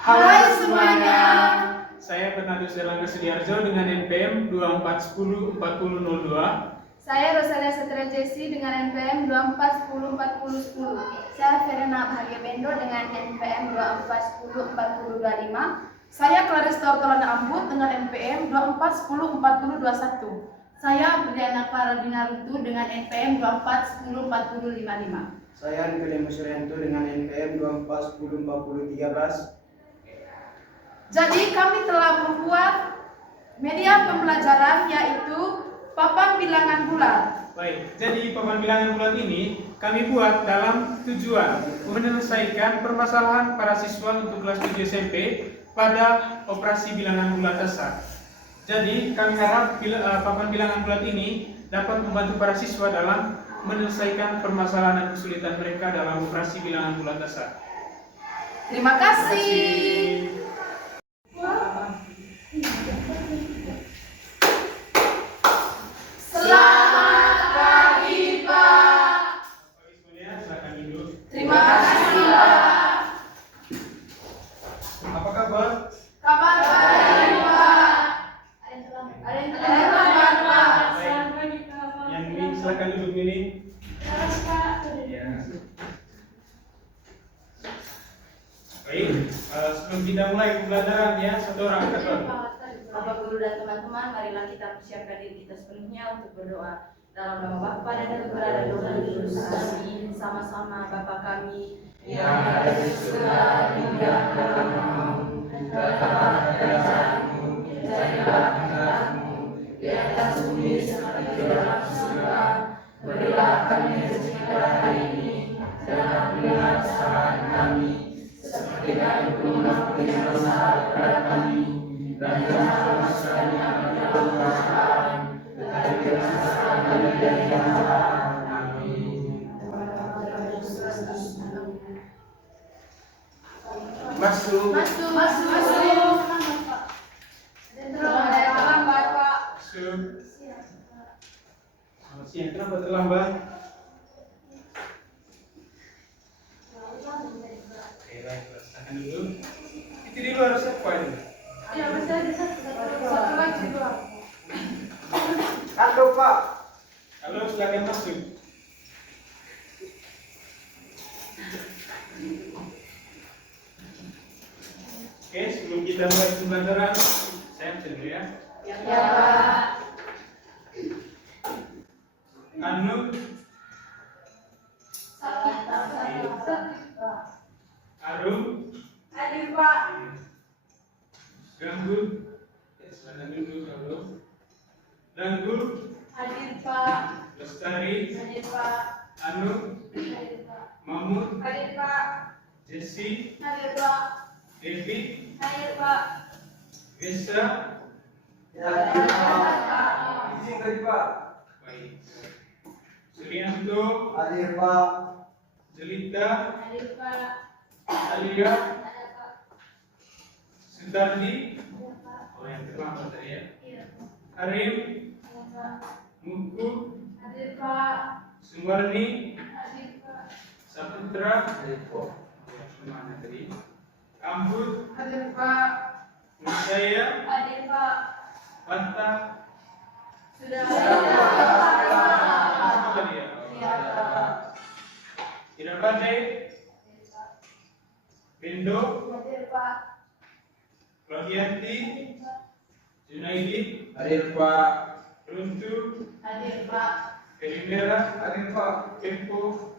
Hai semuanya. Saya Bernardus Erlangga Sudiarjo dengan NPM 24104002. Saya Rosalia Satria Jesi dengan NPM 24104010. Saya Verena Bahagia Bendo dengan NPM 24104025. Saya Clarice Tortolana Ambut dengan NPM 24104021. Saya Briana Clara Dinarutu dengan NPM 24104055. Saya Nikodemus Musurianto dengan NPM 24104013. Jadi kami telah membuat media pembelajaran yaitu papan bilangan bulat. Baik, jadi papan bilangan bulat ini kami buat dalam tujuan menyelesaikan permasalahan para siswa untuk kelas 7 SMP pada operasi bilangan bulat dasar. Jadi kami harap papan bilangan bulat ini dapat membantu para siswa dalam menyelesaikan permasalahan dan kesulitan mereka dalam operasi bilangan bulat dasar. Terima kasih. Selamat pagi, Pak. Pagi semuanya, silakan duduk. Terima kasih, Pak. Apa kabar? Kabar baik, Pak. Ada yang terlambat, Pak. Yang ini silakan duduk ini. Ya. Baik, sebelum kita mulai pembelajaran ya, satu orang kata. Bapak Guru dan teman-teman, marilah kita persiapkan diri kita sepenuhnya untuk berdoa. Dalam nama Bapa dan Putra dan Roh Kudus. Amin. Sama-sama Bapa kami yang ada di surga, dimuliakanlah namamu, datanglah kerajaanmu, jadilah kehendakmu di atas bumi seperti di dalam surga. Berilah kami rezeki kita hari ini, dan ampunilah kesalahan kami, seperti kami pun mengampuni yang bersalah kepada kami, dan jangan masukkan kami ke dalam pencobaan, tetapi bebaskanlah kami dari yang jahat. Amin. Masuk. Terlambat, Pak. Masuk. Selamat siang, kenapa terlambat? Oke, baik, silakan dulu. Itu di luar siapa ini? Ya, masih ada satu lagi di luar. Halo Pak. Halo, silakan masuk. Oke, sebelum kita mulai pembelajaran, saya absen dulu ya. Ya, Pak. Anu, Arum, Hadir, Pak. Ganggu, silakan duduk dulu. Ganggu, Hadir, Pak. Lestari, Hadir, Pak. Anu, Hadir, Pak. Mahmud, Hadir, Pak. Jesse, Hadir, Pak. David, Hadir, Pak. Vesa. Izin tadi Pak. Baik. Suryanto, Hadir Pak. Jelita, Hadir, Pak. Alia, Ada, Pak. Sudardi. Oh, yang terlambat tadi ya. Iya. Arif, Ada, Pak. Muku, Hadir, Pak. Sumarni, Hadir, Pak. Saputra. Oh, ya, semuanya tadi. Ambut, Hadir, Pak. Nusaya, Hadir, Pak. Banta. Sudah Semua tadi ya. Iya, Pak. Tidak pandai. Bendo, Hadir, Pak. Claudianti, Junaidi, Hadir Pak. Runtu, Hadir, Pak. Perimera, Hadir Pak. Tempo.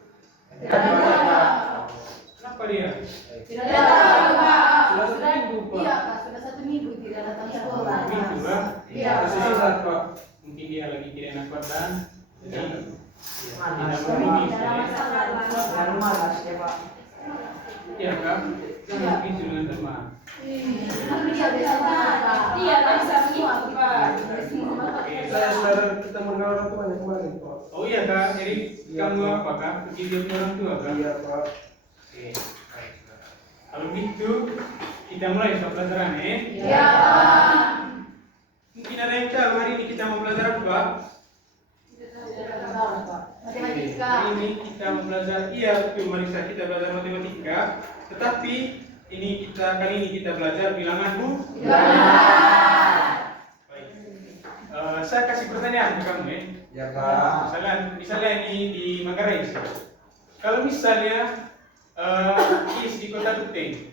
Tidak ada. Kenapa dia? Tidak ada, Pak. Sudah seminggu, Pak. Iya, Pak. Sudah 1 minggu tidak datang sekolah. Itu lah. Iya, Tersesat Pak. Mungkin dia lagi tidak enak badan. Jadi Malas. tidak memenuhi. Tidak ada masalah, Pak. Yang malas ya Pak. Iya kan? Mungkin dengan teman. Iya, biasanya, Pak. Iya, tak bisa semua, Pak. Saya saudara ketemu dengan orang tuanya kemarin Pak. Oh iya kak, jadi Iya, kamu Pak. apa kak? Pergi dia punya orang tua kak? Iya Pak. Oke, baik. Kalau gitu kita mulai soal pelajaran ya. Iya, Pak. Mungkin ada yang tahu hari ini kita mau belajar apa? Matematika. Hari ini kita mau belajar, iya betul Marisa, kita belajar matematika. Tetapi kali ini kita belajar bilangan Bu. Baik. Saya kasih pertanyaan ke kamu ya. Ya Pak. Misalnya ini di Manggarai. Kalau misalnya Is di Kota Ruteng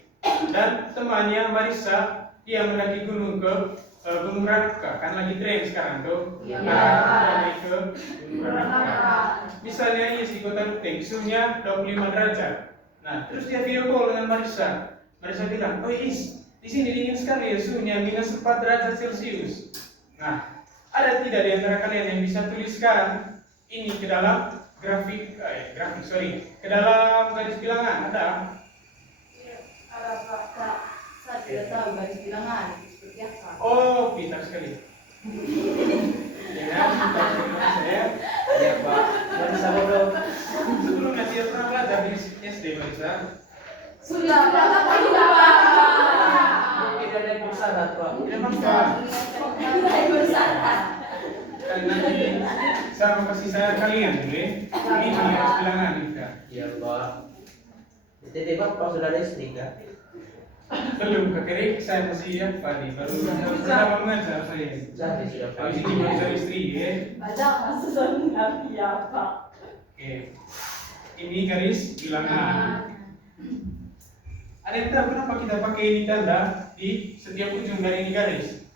dan temannya Marisa dia mendaki gunung ke Gunung Rakata, kan lagi tren sekarang tuh. Iya. Naik ke Gunung Rakata. Misalnya Is di Kota Ruteng suhunya 25 derajat. Nah, terus dia video call dengan Marisa. Marisa bilang, "Oh Is, di sini dingin sekali ya suhunya -4 derajat Celcius." Nah, ada tidak di antara kalian yang bisa tuliskan ini ke dalam ke dalam garis bilangan? Ada? Ada Pak. Saya tidak tahu garis bilangan seperti apa. Oh, pintar sekali. Ya, pintar sekali saya. Ya Pak. Marisa bodoh. Sebelumnya dia pernah belajar di SD, Marisa. Sudah Pak. Mungkin ada yang bersyarat Pak. Tidak apa-apa. Tidak bersama. Dan nanti saya mau kasih saya kalian dulu ya. Ini garis bilangan kita. Ya Pak. Jadi Bapak sudah ada istri kan? Belum kekerik, saya masih ya Fadi. Baru pertama mengajar saya. Jadi sudah Pak. Habis ini baru saya istri ya. Ada masuk surga ya Pak. Oke. Ini garis bilangan. Ada yang tahu kenapa kita pakai ini tanda di setiap ujung dari ini garis?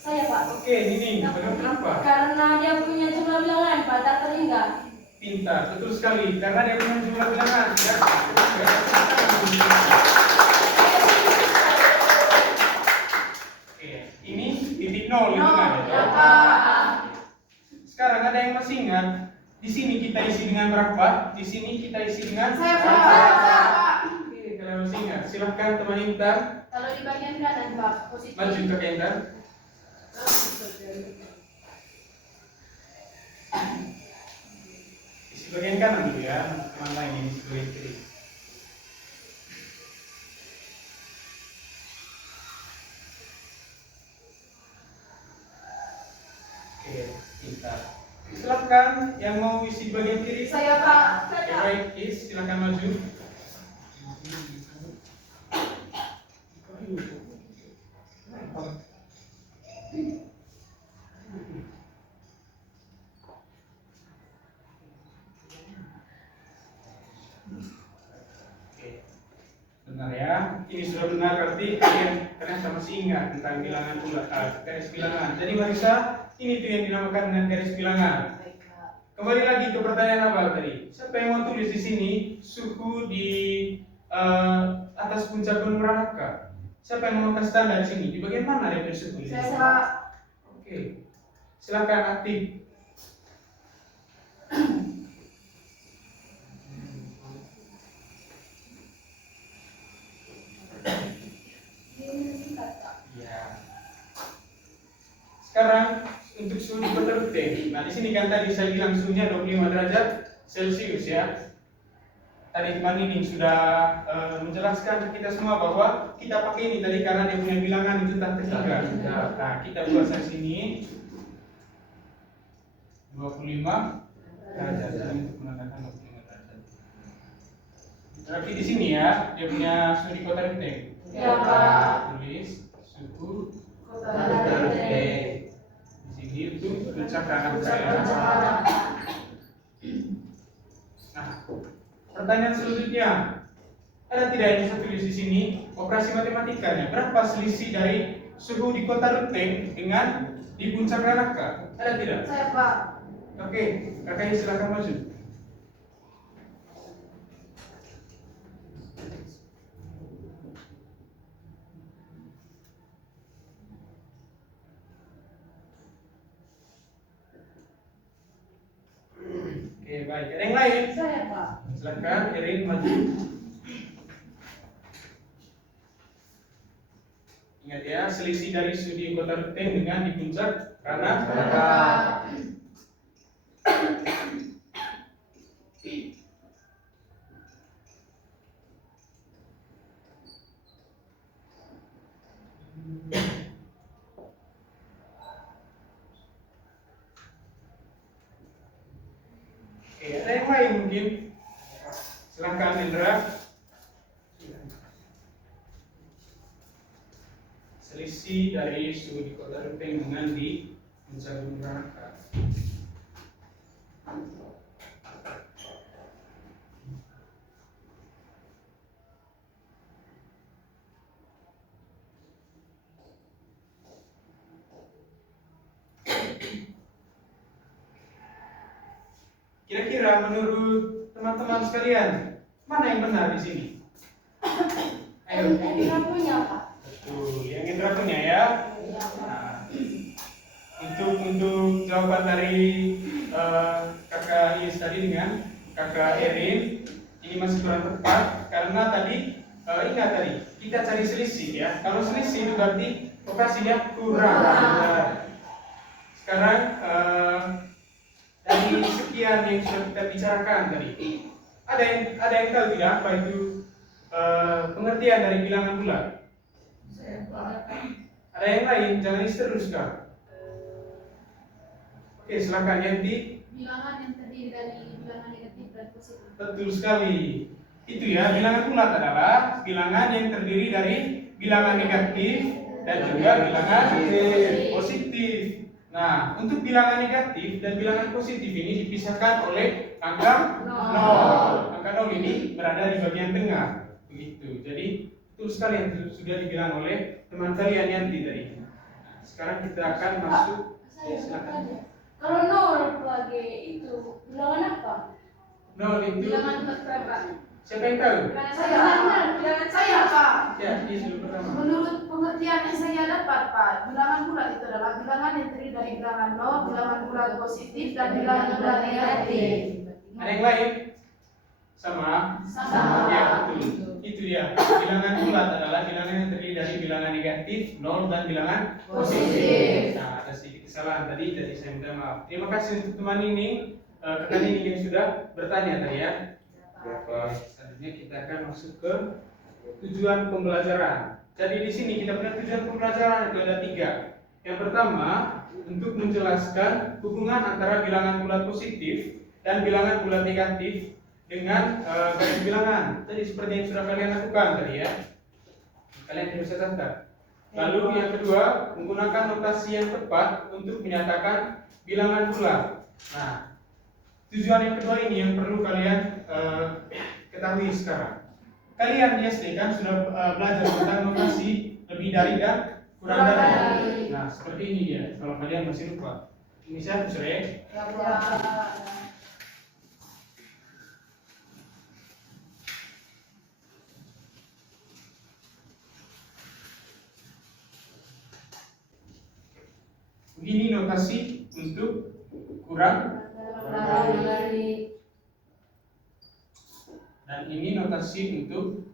Saya Pak. Oke, ini kenapa? Karena dia punya jumlah bilangan Pak, tak terhingga. Pintar, betul sekali. Karena dia punya jumlah bilangan. Ya. Oke, ini titik nol itu kan ya. Sekarang ada yang masih ingat? Di sini kita isi dengan berapa? Di sini kita isi dengan Saya Pak. Oke, kalian masih ingat? Silahkan teman Intan Kalau di bagian kanan Pak, positif. maju ke Intan. Isi bagian kanan dulu ya, teman lain ini isi bagian kiri. Oke, pintar. Silakan yang mau isi di bagian kiri. Saya Pak. Oke, baik, Is, silakan maju. Oke, benar ya. Ini sudah benar berarti kalian masih ingat tentang bilangan garis bilangan. Jadi Marisa, ini tuh yang dinamakan dengan garis bilangan. Kembali lagi ke pertanyaan awal tadi. Siapa yang mau tulis di sini suhu di atas puncak Gunung Rakata? Siapa yang mau kasih tanda di sini? Di bagian mana ada suhu? Saya Pak. Oke, silakan aktif. Ya. Sekarang untuk suhu di Kota Ruteng. Nah, di sini kan tadi saya bilang suhunya 25 derajat Celcius ya. Tadi Teman ini sudah menjelaskan ke kita semua bahwa kita pakai ini tadi karena dia punya bilangan itu tak ketiga. Nah, kita buat di sini 25 derajat untuk menandakan 25 derajat. Berarti di sini ya, dia punya suhu di Kota Ruteng. Ya Pak. Tulis suhu Kota Ruteng. Ruteng. Di sini untuk puncak Rakata ya. Nah, pertanyaan selanjutnya, ada tidak yang bisa tulis di sini operasi matematikanya? Berapa selisih dari suhu di Kota Ruteng dengan di puncak Rakata? Ada tidak? Saya Pak. Oke, kakaknya silakan maju. Oke, baik. Ada yang lain? Saya Pak. Silakan, Erin maju. Ingat ya, selisih dari suhu di Kota Ruteng dengan di puncak Rakata. Oke, ada yang lain mungkin? Silakan Indra. selisih dari suhu di Kota Rupeng dengan di Mencabung Rangka. Kira-kira menurut teman-teman sekalian, mana yang benar di sini? Ayo. Indra punya Pak. Betul, yang Indra punya ya. Nah, untuk jawaban dari kakak Iis tadi dengan kakak Erin ini masih kurang tepat karena tadi ingat tadi kita cari selisih ya. Kalau selisih itu berarti operasinya kurang. Nah, sekarang dari sekian yang sudah kita bicarakan tadi, ada yang tahu tidak apa itu pengertian dari bilangan bulat? Ada yang lain? Jangan terus kan? Oke, silakan Yanti. Bilangan yang terdiri dari bilangan negatif dan positif. Betul sekali. Itu ya, bilangan bulat adalah bilangan yang terdiri dari bilangan negatif dan juga bilangan positif. Nah, untuk bilangan negatif dan bilangan positif ini dipisahkan oleh angka 0. Angka 0 ini berada di bagian tengah. Begitu. Jadi, betul sekali yang sudah dibilang oleh teman kalian Yanti tadi. Nah, sekarang kita akan masuk. Silakan. Kalau nol sebagai itu bilangan apa? 0 itu Bilangan berapa? siapa yang tahu? Bilangan saya Pak. Ya, ini dulu pertama. Menurut pengertian yang saya dapat Pak, bilangan bulat itu adalah bilangan yang terdiri dari bilangan nol, bilangan bulat positif dan bilangan bulat negatif. Ada yang lain? Sama? Sama. Ya, betul. Itu dia. Bilangan bulat adalah bilangan yang terdiri dari bilangan negatif, 0 dan bilangan positif. Nah, ada sedikit kesalahan tadi, jadi saya minta maaf. Terima kasih untuk teman ini, kakak ini yang sudah bertanya tadi ya. Selanjutnya kita akan masuk ke tujuan pembelajaran. Jadi di sini kita punya tujuan pembelajaran itu ada 3. Yang pertama, untuk menjelaskan hubungan antara bilangan bulat positif dan bilangan bulat negatif dengan garis bilangan. Tadi seperti yang sudah kalian lakukan tadi ya. Kalian bisa catat. Lalu yang kedua, menggunakan notasi yang tepat untuk menyatakan bilangan bulat. Nah, tujuan yang kedua ini yang perlu kalian ketahui sekarang. Kalian di SD kan sudah belajar tentang notasi lebih dari dan kurang dari. Nah, seperti ini dia. Kalau kalian masih lupa, ini saya hapus ya. Begini notasi untuk kurang dan ini notasi untuk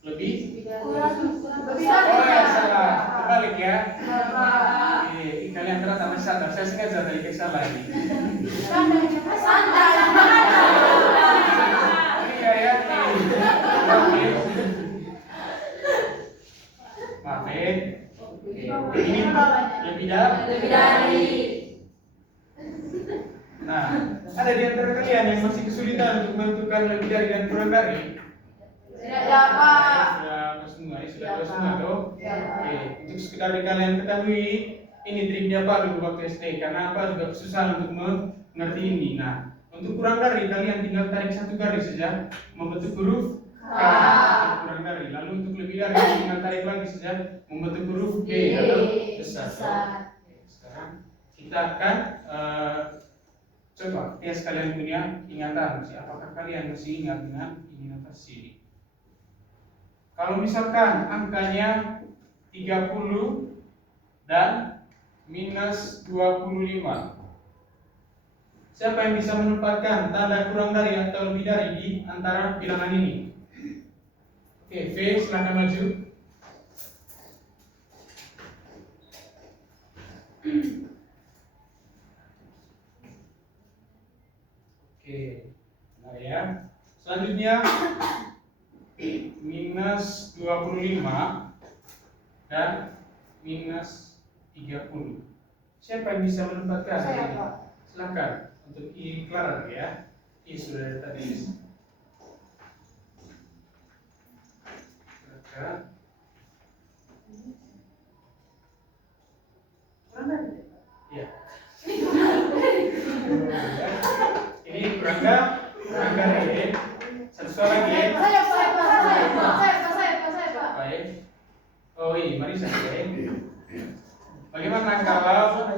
lebih. Oh ya salah, terbalik ya. Kalian ternyata masih sadar, saya sengaja tadi salah ini. Iya ya. Maafin. Ini lebih dari. Nah, ada di antara kalian yang masih kesulitan untuk menentukan lebih dari dan kurang dari? Tidak Pak. Sudah semua, sudah semua toh. Oke, untuk sekedar kalian ketahui, ini triknya Pak dulu waktu SD karena apa juga kesusahan untuk mengerti ini. Nah, untuk kurang dari kalian tinggal tarik satu garis saja membentuk huruf K. Kurang dari. Lalu untuk lebih dari tinggal tarik lagi saja membentuk huruf B atau besar. Sekarang kita akan coba tes kalian punya ingatan. Apakah kalian masih ingat dengan ini notasi ini? Kalau misalkan angkanya 30 dan minus 25, siapa yang bisa menempatkan tanda kurang dari atau lebih dari di antara bilangan ini? Oke, V silakan maju. Oke, nah ya. Selanjutnya minus 25 dan minus 30. Siapa yang bisa menempatkan? Saya Pak. Silakan untuk I Clara ya. I sudah ada tadi. Silakan. mari sampai. Bagaimana kalau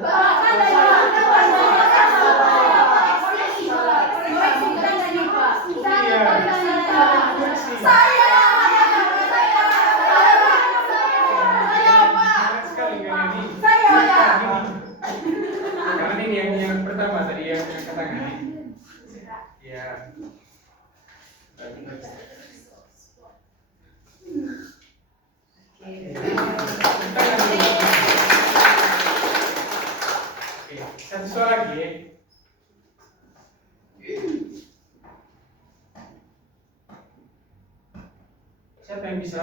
karena ini yang pertama tadi yang katakan ini. Ya. Oke, satu soal lagi ya. Siapa yang bisa?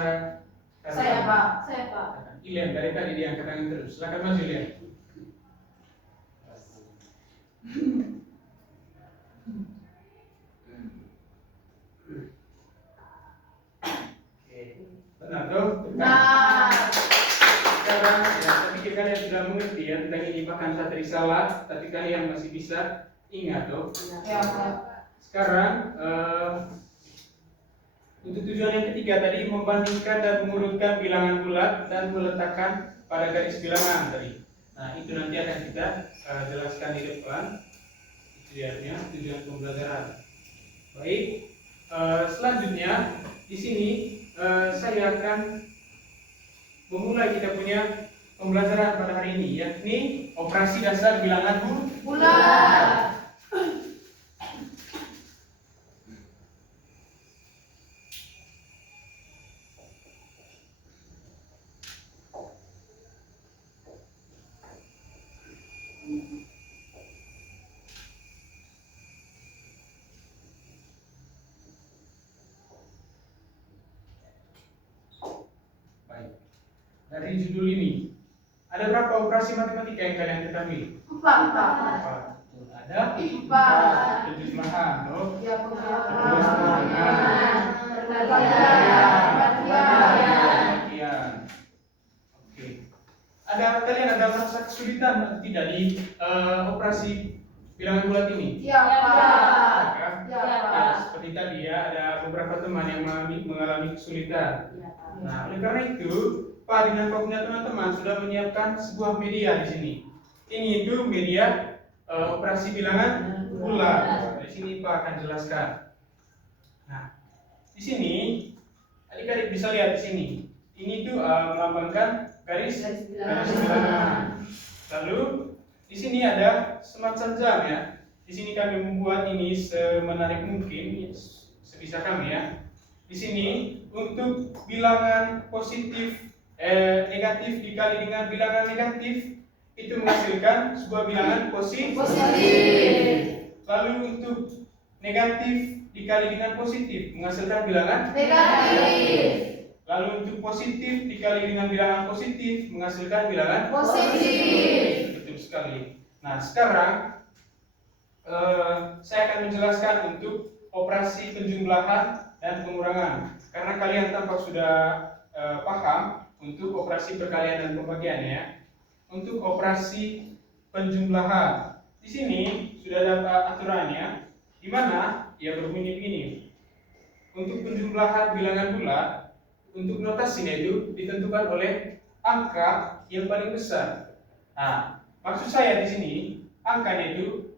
Saya, Pak. Saya, Pak. Ilian, dari tadi diangkat tangan terus. Silakan maju, Ilian. Oke, benar tuh? Nah, Sekarang ya, saya pikir kalian sudah mengerti ya tentang ini bahkan satu risalah, tapi kalian masih bisa ingat tuh. ya, Pak. Sekarang untuk tujuan yang ketiga tadi membandingkan dan mengurutkan bilangan bulat dan meletakkan pada garis bilangan tadi. Nah itu nanti akan kita jelaskan di depan. Itu dia tujuan pembelajaran. Baik, selanjutnya di sini saya akan memulai kita punya pembelajaran pada hari ini, yakni operasi dasar bilangan Bulat. Baik. Dari judul ini, ada berapa operasi matematika yang kalian ketahui? 4, Pak. Empat. Ada 4. penjumlahan, loh. Ya, Penjumlahan. Bagian. Oke. Kalian ada merasa kesulitan atau tidak di operasi bilangan bulat ini? Ya, Pak. Ya, Ya, ya, Pak. seperti tadi ya, ada beberapa teman yang mengalami kesulitan. Nah, oleh karena itu, Pak dengan Kopnya teman-teman sudah menyiapkan sebuah media di sini. Ini itu media operasi bilangan bulat. Di sini Pak akan jelaskan. Nah, di sini adik-adik bisa lihat di sini. Ini tuh melambangkan garis bilangan. Lalu di sini ada semacam jam ya. Di sini kami membuat ini semenarik mungkin sebisa kami ya. Di sini untuk bilangan positif negatif dikali dengan bilangan negatif itu menghasilkan sebuah bilangan positif. Lalu untuk negatif dikali dengan positif menghasilkan bilangan Negatif. Lalu untuk positif dikali dengan bilangan positif menghasilkan bilangan Positif. Betul sekali. Nah sekarang saya akan menjelaskan untuk operasi penjumlahan dan pengurangan. Karena kalian tampak sudah paham untuk operasi perkalian dan pembagian ya. Untuk operasi penjumlahan, di sini sudah ada aturannya, di mana ia berbunyi begini. Untuk penjumlahan bilangan bulat, untuk notasinya itu ditentukan oleh angka yang paling besar. Nah, maksud saya di sini angkanya itu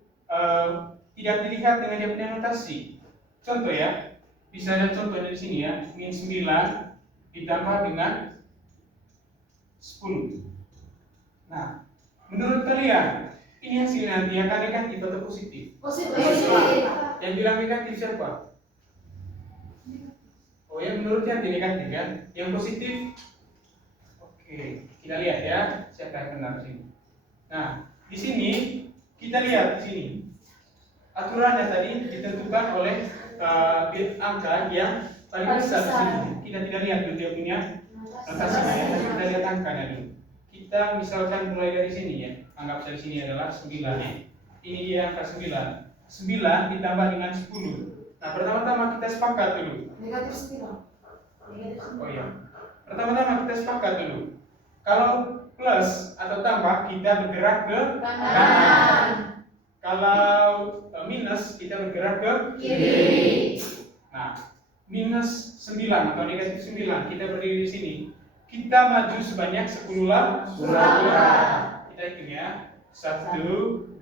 tidak dilihat dengan dia punya notasi. Contoh ya, bisa ada contohnya di sini ya, min 9 ditambah dengan 10. Nah, menurut kalian ini hasilnya nanti akan negatif atau positif? Positif. Yang bilang negatif siapa? Oh ya, menurut yang negatif kan? Yang positif? Oke, kita lihat ya, siapa yang benar sini. Nah, di sini kita lihat di sini aturannya tadi ditentukan oleh angka yang paling besar di sini. Kita tidak lihat dulu dia punya notasinya ya, tapi kita lihat angkanya dulu. Kita misalkan mulai dari sini ya, anggap saja sini adalah 9 ya. Ini dia angka 9. 9 ditambah dengan 10. Nah, pertama-tama kita sepakat dulu. Negatif 9. Oh iya. Pertama-tama kita sepakat dulu. Kalau plus atau tambah kita bergerak ke kanan. Kalau minus kita bergerak ke Kiri. Nah, minus 9 atau negatif 9 kita berdiri di sini. kita maju sebanyak 10 langkah. Kita hitung ya. 1,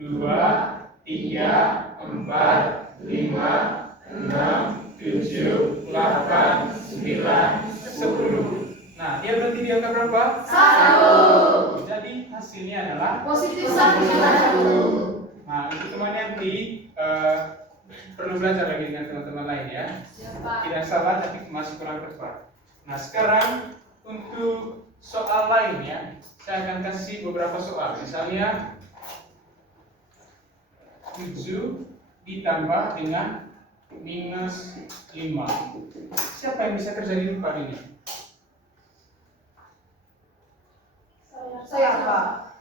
2, 3, 4, 5, 6, 7, 8, 9, 10. Nah, dia berarti di angka berapa? 1. Jadi hasilnya adalah Positif 1. Nah, untuk teman nanti perlu belajar lagi dengan teman-teman lain ya. Tidak salah tapi masih kurang tepat. Nah, sekarang untuk soal lain ya, saya akan kasih beberapa soal. Misalnya 7 ditambah dengan minus 5. Siapa yang bisa kerja di depan ini? Saya Pak.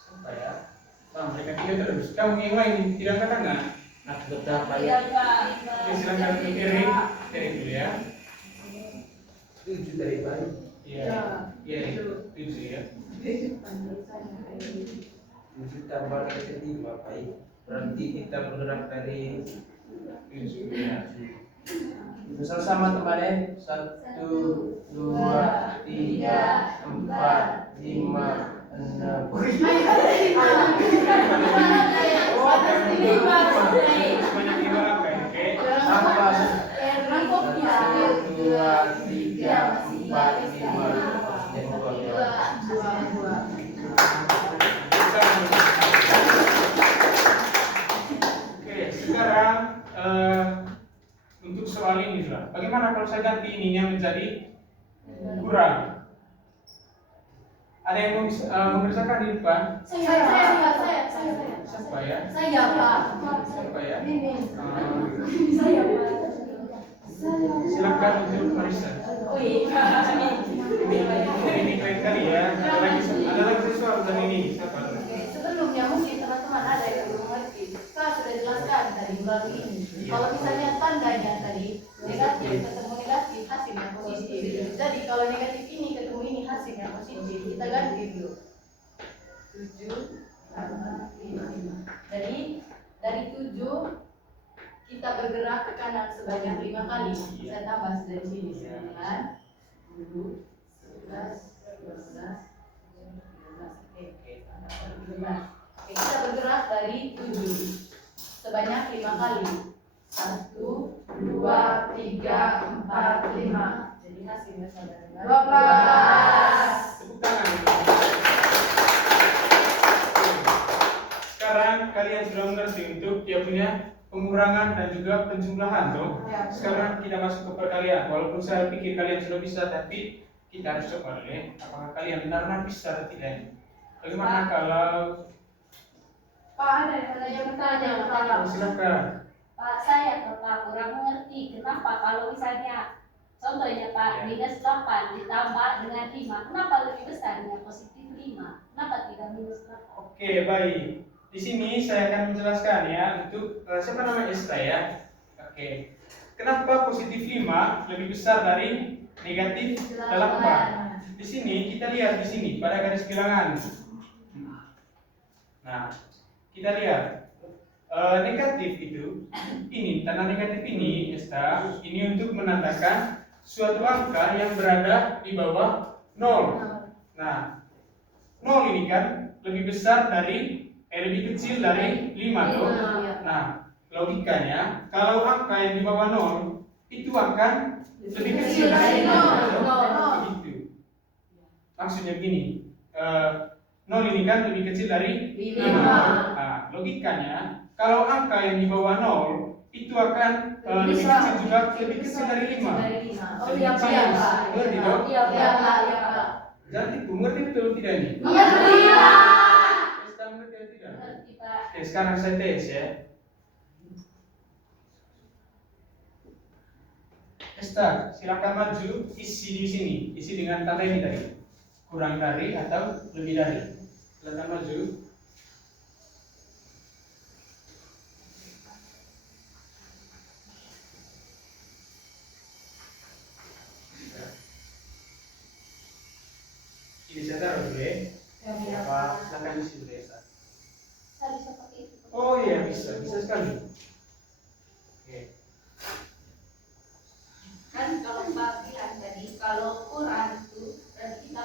Siapa ya? Nah, mereka tidak terus. Kamu yang lain tidak angkat tangan. Aku betul Pak. Oke, silakan untuk Erik dulu ya. 7 dari bayi. Iya, iya, 7 ya. 7 tambah negatif 5 baik. Berarti kita bergerak dari 7 ya. misal sama teman-teman 1, 2, 3, 4, 5, 6. Sebanyak 5 angka ya, oke. Tambah 1, 2, 3, 4, 5. Oke, sekarang untuk soal ini lah. Bagaimana kalau saya ganti ininya menjadi kurang? Ada yang mau mengerjakan di depan? Saya. Siapa ya? Saya Pak. Siapa ya? Ini. Eh, silakan untuk Marisa. Ini keren kali ya. Ada lagi sesuatu dan ini. Siapa? Sebelumnya mungkin teman-teman ada yang belum mengerti. Saya sudah jelaskan tadi melalui ini. Kalau misalnya tandanya tadi negatif ketemu negatif hasilnya positif. Jadi kalau negatif ini ketemu ini hasilnya positif. Kita ganti dulu. 7 tambah 5. Dari 7 kita bergerak ke kanan sebanyak 5 kali. Saya tambah dari sini 9, 10, 11, 12, 13. Oke, kita bergerak dari 7 sebanyak 5 kali. 1, 2, 3, 4, 5. Jadi hasilnya saudara 12. Tepuk tangan. Sekarang kalian sudah mengerti untuk dia punya pengurangan dan juga penjumlahan toh. Ya. Sekarang kita masuk ke perkalian. Walaupun saya pikir kalian sudah bisa, tapi kita harus coba dulu ya. Apakah kalian benar-benar bisa atau tidak? Bagaimana kalau Pak, ada yang bertanya Pak. silakan. Pak, saya Pak kurang mengerti kenapa kalau misalnya contohnya Pak minus 8 ditambah dengan 5, kenapa lebih besarnya positif 5? Kenapa tidak minus 8? Oke, baik. Di sini saya akan menjelaskan ya untuk siapa namanya Esta ya. Oke. Kenapa positif 5 lebih besar dari negatif 8? Di sini kita lihat di sini pada garis bilangan. Nah, kita lihat negatif itu ini tanda negatif ini Esta ini untuk menandakan suatu angka yang berada di bawah 0. Nah, 0 ini kan lebih besar dari lebih kecil dari 5 loh. Nah, logikanya kalau angka yang di bawah 0 itu akan lebih kecil dari 0. Begitu. Maksudnya begini, 0 ini kan lebih kecil dari 5. Nah, logikanya kalau angka yang di bawah 0 itu akan lebih kecil juga lebih kecil dari 5. Oh iya Pak. Ngerti dong? Iya Pak. Jadi mengerti betul tidak ini? Iya Pak. Esta mengerti atau tidak? Mengerti Pak. Oke, sekarang saya tes ya. Esta, silakan maju isi di sini, isi dengan tanda ini tadi. Kurang dari atau lebih dari. Silakan maju. Ini saya taruh dulu ya. Pak, silakan isi dulu Esta. Saya bisa pakai itu. Oh iya bisa sekali. Oke. Kan kalau Pak bilang tadi kalau kurang itu berarti kita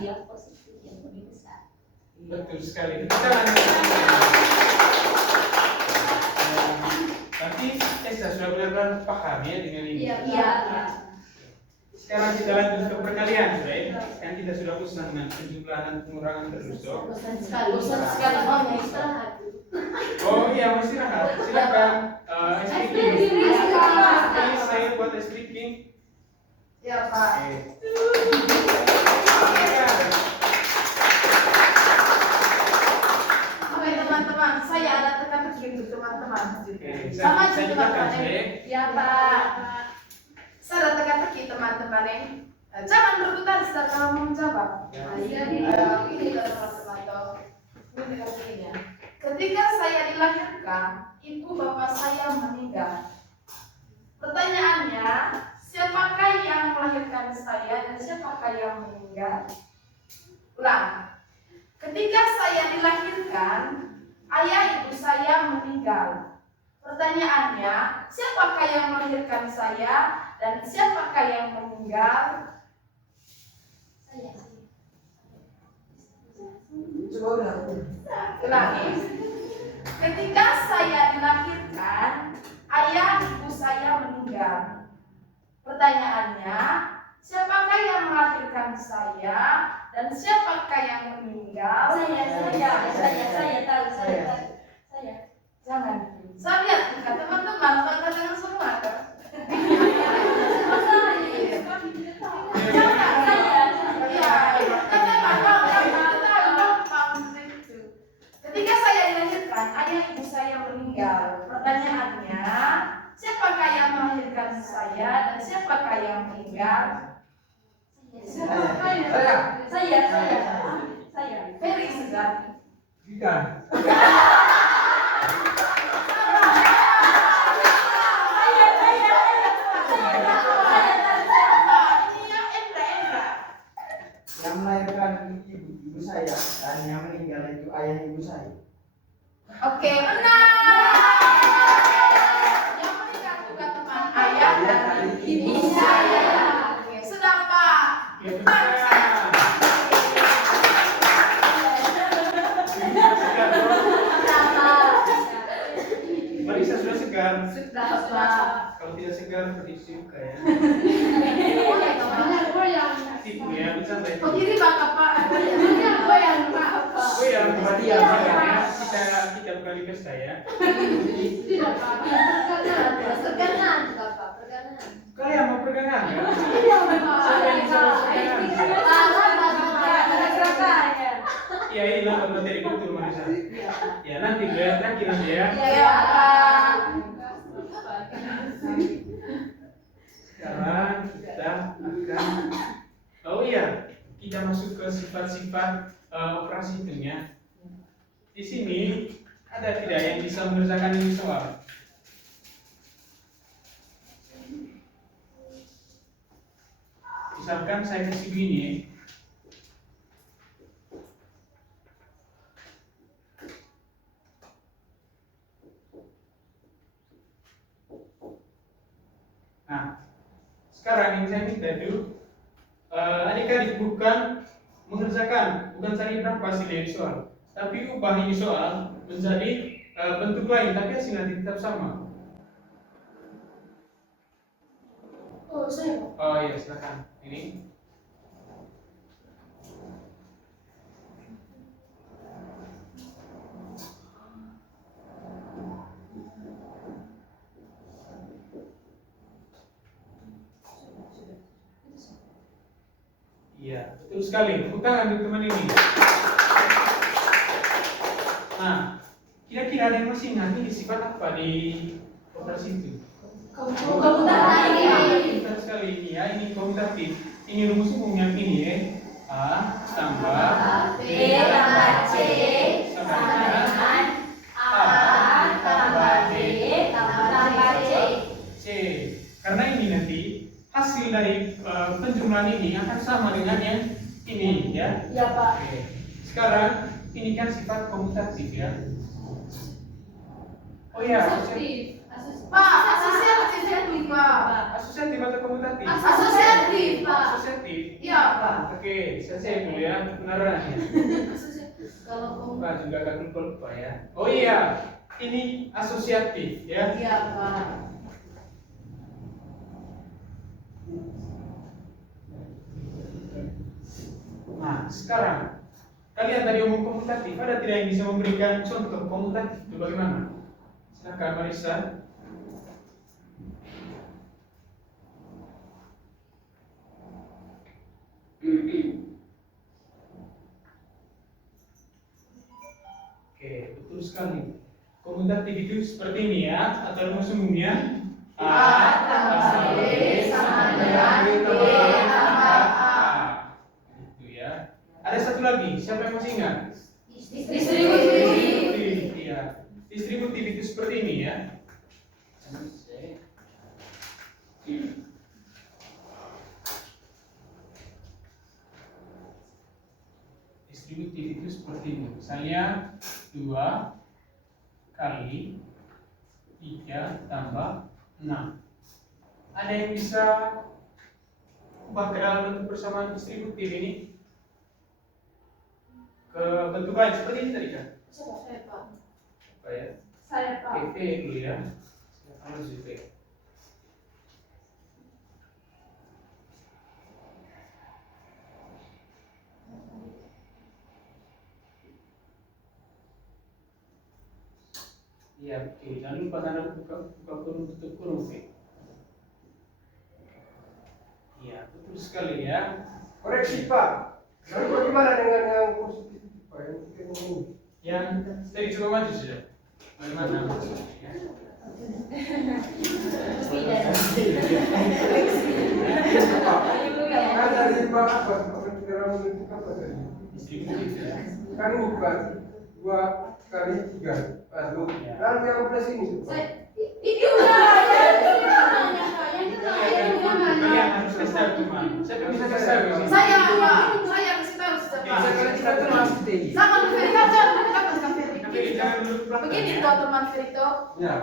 yang positif yang lebih besar. Betul sekali. Kita lanjut. Tapi sudah benar-benar paham ya dengan ini. Iya. Sekarang kita lanjut ke perkalian, baik? Kan kita sudah usaha dengan penjumlahan dan pengurangan terus, toh. Bosan sekali maunya istirahat. Oh iya, mau istirahat. Silakan. Speaking. Please, saya buat speaking. Ya Pak. Oke teman-teman, saya ada teka-teki untuk teman-teman. Sama Saya juga juga kan, Pak. saya. Ya Pak. Saya ada teka-teki teman-teman yang jangan berputar saat kamu mau menjawab. Ini teman-teman toh. Ini teka-tekinya. Ketika saya dilahirkan, ibu bapak saya meninggal. Pertanyaannya, siapakah yang melahirkan saya dan siapakah yang meninggal? Ulang. Ketika saya dilahirkan, ayah ibu saya meninggal. Pertanyaannya, siapakah yang melahirkan saya dan siapakah yang meninggal? Coba ulang. Ulangi. Ketika saya dilahirkan, ayah ibu saya meninggal. Pertanyaannya, siapakah yang melahirkan saya dan siapakah yang meninggal? Saya tahu. Jangan. Saya lihat kan teman-teman, angkat tangan semua kan? Ketika saya dilahirkan, ayah ibu saya meninggal. Pertanyaannya, siapakah yang melahirkan saya dan siapakah yang meninggal? Saya. Very segar. Bukan. Yang melahirkan ibu saya dan yang meninggal itu ayah ibu saya. Oke, benar. Yang meninggal juga teman ayah dan ibu saya. Oke, sudah Pak. Ya, benar. Marisa sudah segar. Sudah. Kalau tidak segar, seperti suka ya. Tipu ya, bercanda itu. Oh, jadi Bapak Pak. Oh ya, perhatian ya. Kita bukan di pesta ya. Kalian mau pegangan ya? Siapa yang bisa mau pegangan? Ya ini lah materi kultur Marisa. Ya nanti lihat lagi nanti ya. Iya, Pak. Sekarang kita akan, oh iya, kita masuk ke sifat-sifat operasi hitungnya. Di sini ada tidak yang bisa mengerjakan ini soal? Misalkan saya kasih begini. Nah, sekarang yang saya minta itu adik-adik bukan mengerjakan, bukan cari berapa hasil dari soal, tapi ubah ini soal menjadi bentuk lain, tapi hasilnya tetap sama. Oh, saya. Oh iya, silakan. Ini. Iya, betul sekali. Tepuk tangan untuk teman ini. Nah, kira-kira ada yang masih ingat ini sifat apa di operasi itu? Betul sekali ini ya, ini komutatif. Ini rumus umum yang ini ya. A tambah B tambah C sama sama dengan dengan A tambah B tambah C. C. Karena ini nanti hasil dari penjumlahan ini akan sama dengan yang ini ya. Ya Pak. Oke. Sekarang ini kan sifat komutatif ya. Oh ya, Pak, asosiatif Pak. Asosiatif atau komutatif? Asosiatif Pak. Asosiatif. Iya Pak. Oke, saya dulu ya kebenaran ya. Kalau Pak juga agak lupa ya. Oh iya, ini asosiatif ya. iya Pak. Nah, sekarang kalian tadi omong komutatif, ada tidak yang bisa memberikan contoh komutatif itu bagaimana? Silakan Marisa. Oke, betul sekali. Komutatif itu seperti ini ya, atau rumus umumnya A tambah B sama dengan B tambah A. Itu ya. Ada satu lagi, siapa yang masih ingat? Distributif. Iya. Distributif itu seperti ini ya. Distributif itu seperti ini. Misalnya 2 kali 3 tambah 6. Ada yang bisa ubah ke dalam bentuk persamaan distributif ini ke bentuk lain seperti ini tadi kan? Saya Pak. Apa ya? Saya Pak. Oke, P dulu ya. Silakan lanjut P. Iya, oke. Jangan lupa tanda buka kurung tutup kurung P. Iya, betul sekali ya. Koreksi Pak. Lalu bagaimana dengan yang positif Pak yang kita ngomong? Yang tadi coba maju sudah. Bagaimana? Ya. Kan dari Pak apa? Apa kira menentukan apa tadi? Distributif ya. Kan bukan 2 kali 3. Lalu yang plus ini Pak. Ini udah Kalian harus kasih tahu teman. Siapa yang bisa kasih tahu di sini? saya Pak. Saya kasih tahu sudah Pak. Sekarang kita tuh masih tinggi. Sama Ferito, jangan Tapi jangan dulu belakang. begini Ya. kok teman Ferito. Ya.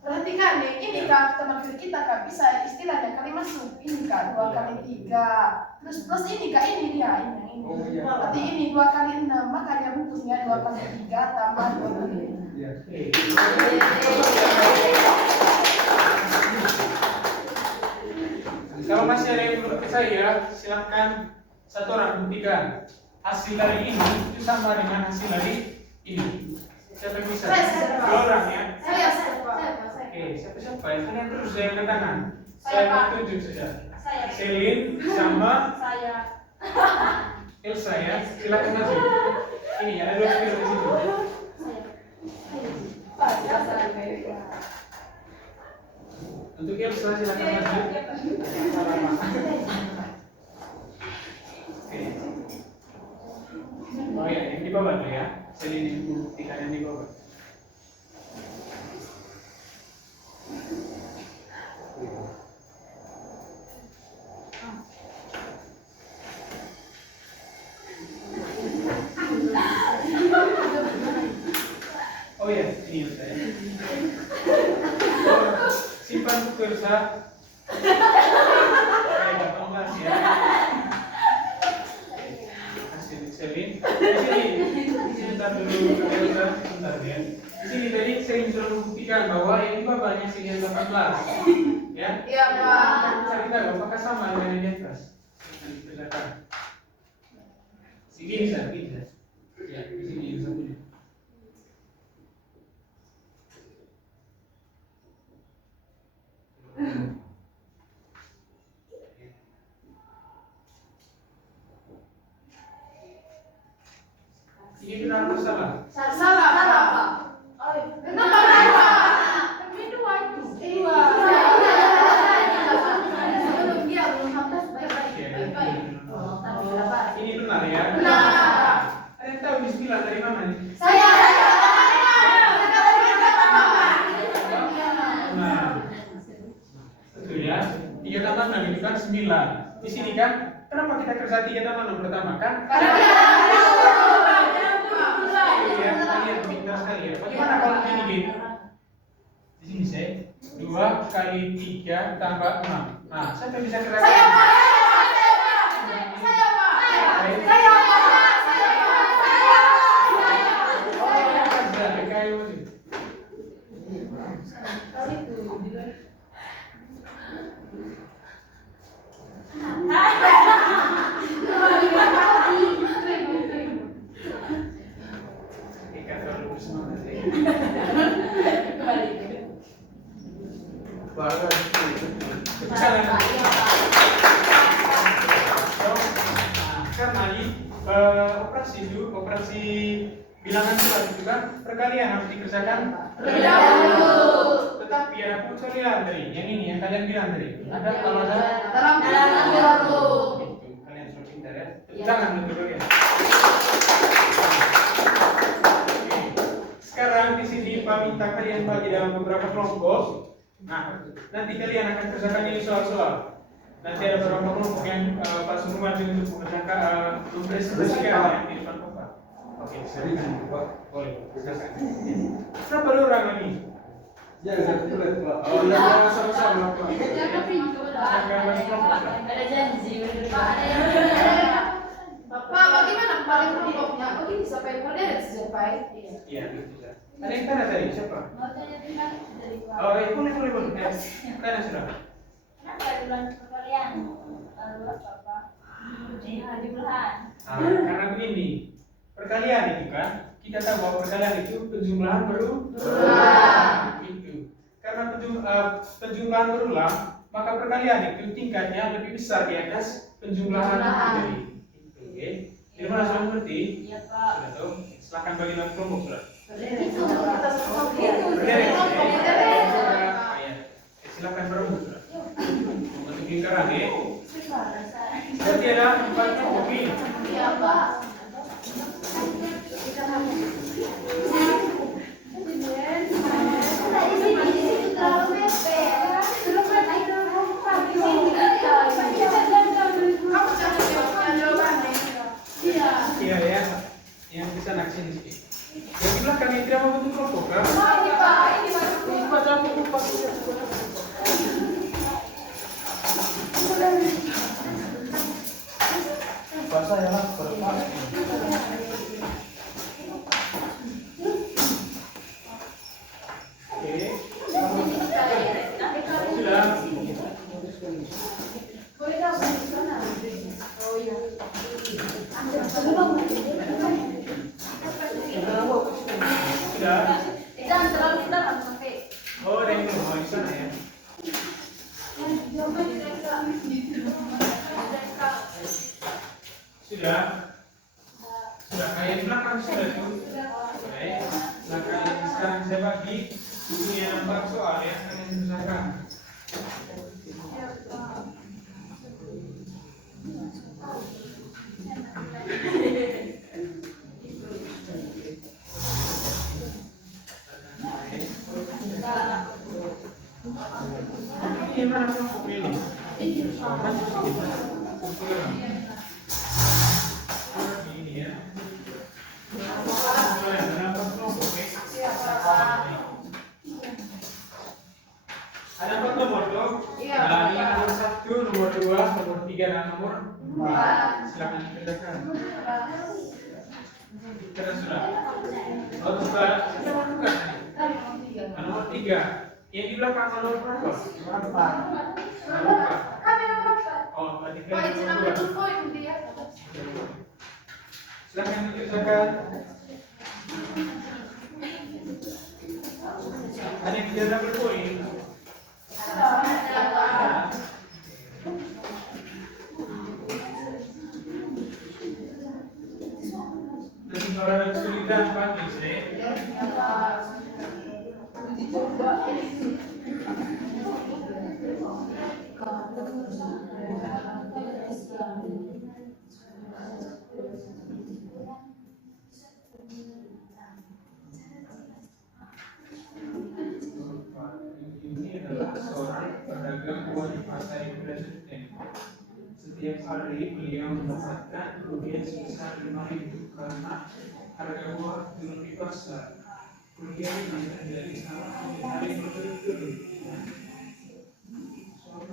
Perhatikan nih, ini kak teman Ferito kita kak bisa istilahnya kali masuk ini kak 2 kali 3 terus plus ini kak ini dia ini. Oh, iya. Berarti ini 2 kali 6 makanya rumusnya 2 kali 3 tambah 2 kali 6. Ya. Kalau masih ada yang belum percaya, silakan satu orang buktikan hasil dari ini itu sama dengan hasil dari ini. Siapa yang bisa? Saya. 2 orang ya. Saya Pak. Oke, siapa ya? Kalian terus saya angkat tangan. Saya, Saya Pak. mau tunjuk saja. Saya. Selin sama Saya. Elsa ya. Silakan maju. Ini ada 2 skill di situ. Pak, ya saya. Untuk Elsa silakan maju. Oke. Oh ya, yang di bawah tuh ya. Selin yang buktikan yang di bawah. Oh ya, ini Elsa ya. Simpan buku Elsa. Saya dapat kasih ya. Hasil Selin. Di sini bentar dulu Elsa, bentar ya. Di sini tadi saya sudah membuktikan bahwa yang di bawahnya hasilnya 18. Ya. Iya Pak. Cari tahu apakah sama dengan yang di atas. Nanti dikerjakan. Segini saja, begini. Ya, di sini yang satunya. Ini benar atau salah? Salah Pak. Kenapa Pak? Ini 2 itu. Iya. Sebelum dia belum hafal baik-baik. Ini benar ya? Benar. Ada yang tahu bismillah dari mana nih? Saya. Nah, betul ya. 3 tambah 6 itu kan 9. Di sini kan, kenapa kita kerja 3 tambah 6 pertama kan? Ya, kalian pintar sekali ya. Bagaimana kalau ini gitu? Di sini saya 2 kali 3 tambah 6. Nah, siapa yang bisa kerjakan? Saya Pak. Saya Pak. Karena di operasi bilangan bulat itu kan perkalian harus dikerjakan terlebih dahulu. Tetapi ada pengecualian dari yang ini yang kalian bilang tadi. Ada kalau ada Dalam dahulu. itu kalian sudah pintar ya. Jangan betul ya. Sekarang di sini Pak minta kalian bagi dalam beberapa kelompok. Nah, nanti kalian akan kerjakan ini soal-soal. Nanti ada beberapa kelompok yang Pak suruh maju untuk mengerjakan mempresentasikan di depan Bapak. Oke, silakan. Boleh. Berapa orang ini? Ya, satu bulan Pak. Oh, ya sama-sama Pak. Ada janji Bapak, bagaimana paling kelompoknya? Begini sampai modern siapa? Iya, bisa. Ada yang tanya tadi siapa? Mau tanya tentang dari Pak. Oh, boleh. Tanya sudah. Kenapa di bulan perkalian? Bapak. Jumlahan. Karena begini, perkalian itu kan kita tahu bahwa perkalian itu penjumlahan berulang. Itu. Karena penjumlahan berulang, maka perkalian itu tingkatnya lebih besar di atas penjumlahan tadi. Itu, oke. Jadi mana sudah mengerti? Iya Pak. Sudah tahu? Silakan bagi dalam kelompok sudah. Itu atas kelompok. Silakan berebut sudah. Untuk lingkaran ya. Jadi ada 4 kelompok ini. Iya Pak. Iya ya, yang bisa naksin di sini. Yang di belakang yang tidak mau bentuk kelompok kan? Ini Pak, ini baca buku Pak. Bahasa ya lah, berapa? Oke. Sudah. Oh iya. Sudah. Jangan terlalu dalam sampai. Oh, ada yang mau di sana ya. Sudah. Sudah kayak di belakang sudah tuh. Oke. Nah, kalian sekarang saya bagi punya 4 soal ya kalian selesaikan. Ini mana kelompok ini? Ini ya. Ada 4 kelompok, oke? Ada 4 nomor tuh. Iya. Nah, ini nomor 1, nomor 2, nomor 3, dan nomor 4. Silakan dikerjakan. Kita sudah. Oh, sudah. Nomor 3. Yang di belakang nomor berapa? Nomor 4. Oh, tadi Pak, izin ambil poin dia. silakan dikerjakan. Ada yang tidak dapat poin. Jadi kalau ada kesulitan panggil saya. Ini adalah seorang pedagang buah di pasar Presiden. Setiap hari beliau mendapatkan kerugian sebesar 5.000 karena harga buah turun di pasar. Kerugian ini dari salah satu hari berturut-turut.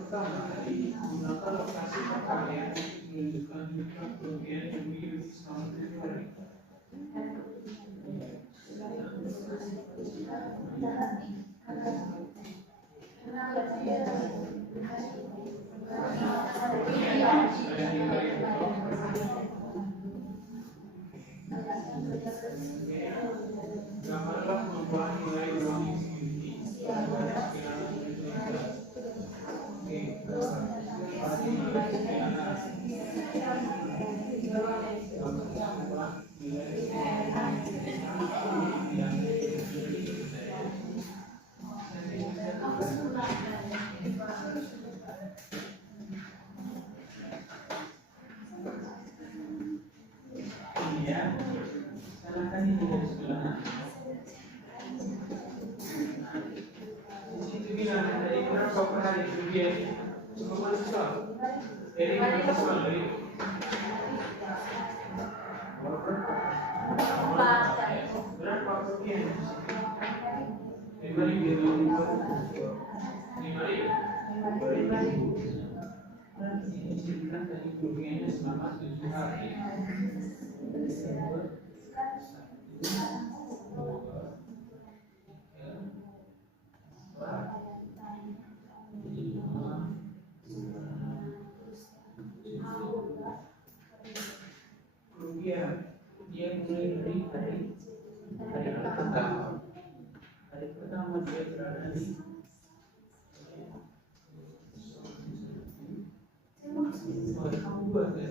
pertama tadi menggunakan lokasi pakaian menunjukkan jumlah kerugian yang dimiliki selama 7 hari. Gambarlah perubahan nilai uang security. Iya, salahkan ini dari sebelah. Di situ bilang dari berapa per hari kerugian? Semua siswa. Dari mana siswa dari? Berapa kerugian? 5.000. Ini disebutkan tadi kerugiannya selama 7 hari. Kerugian dia mulai dari hari pertama. Hari pertama dia berada di kamu buat ya.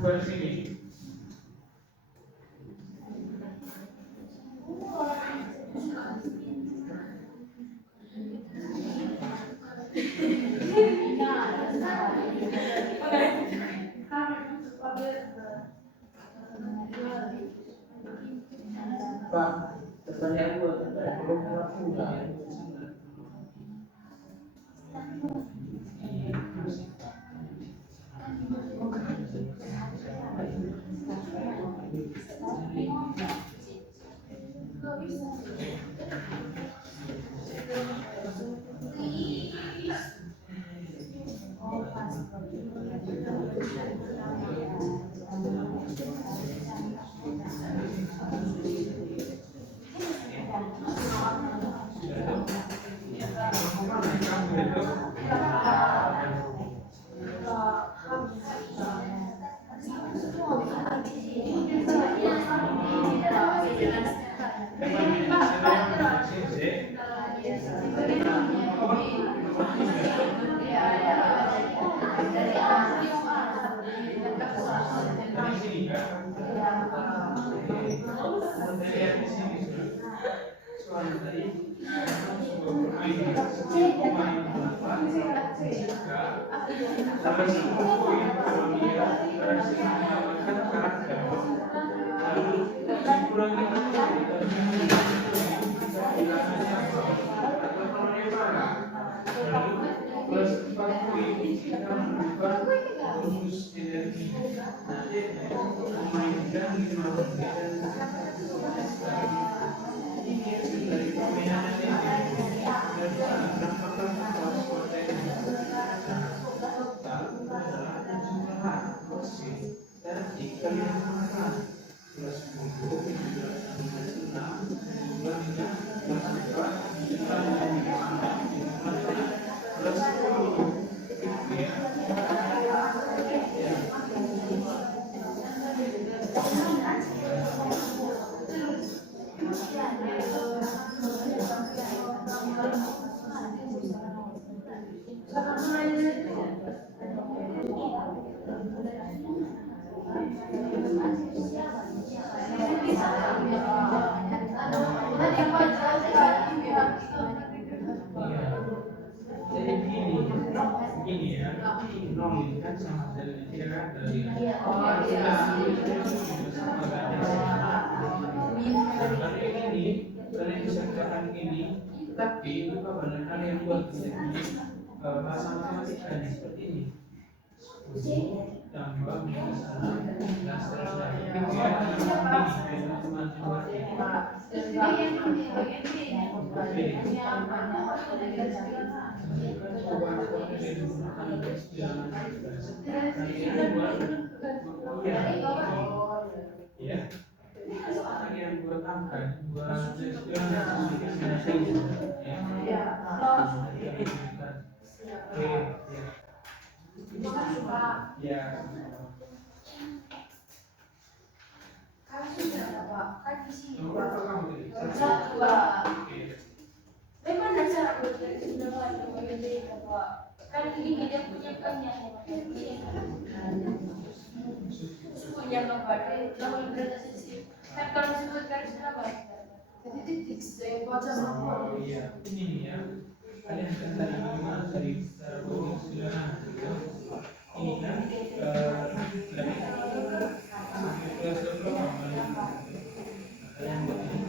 Buat sini. Pak, pertanyaan gue, belum pernah ini ya, nol ini kan sama dengan tidak ada. Iya. Tapi ini kalian bisa katakan ini, tetapi lupa benar kalian buat ini bahasa matematikanya seperti ini. Tambah minus enam dan seterusnya. Itu ya, ini teman-teman buat ini. Ya, yang buat angka, buat ya. Nomor berapa kamu tadi? Bagaimana cara berarti kan ini dia punya banyak punya nomor lawan berarti kan kalau disebut garis berapa Jadi titik saya baca sama. Oh iya, ini ya. Kalian kan tadi minimal dari cara sederhana gitu. Ini kan dari sampai kelas 20 kalian buat ini.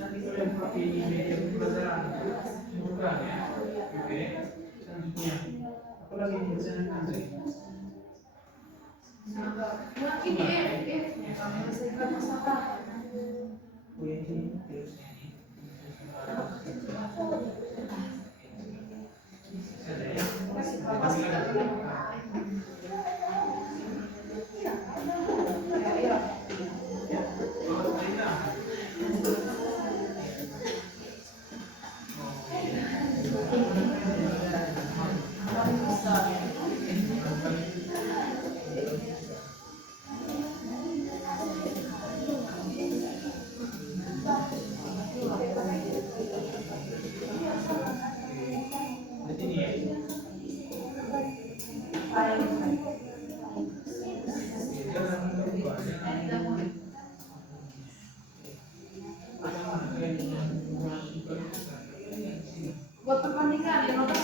Nanti kalian pakai media pembelajaran bukan ya? Oke, selanjutnya apa lagi yang bisa nanti? Buat perbandingan ya, nomor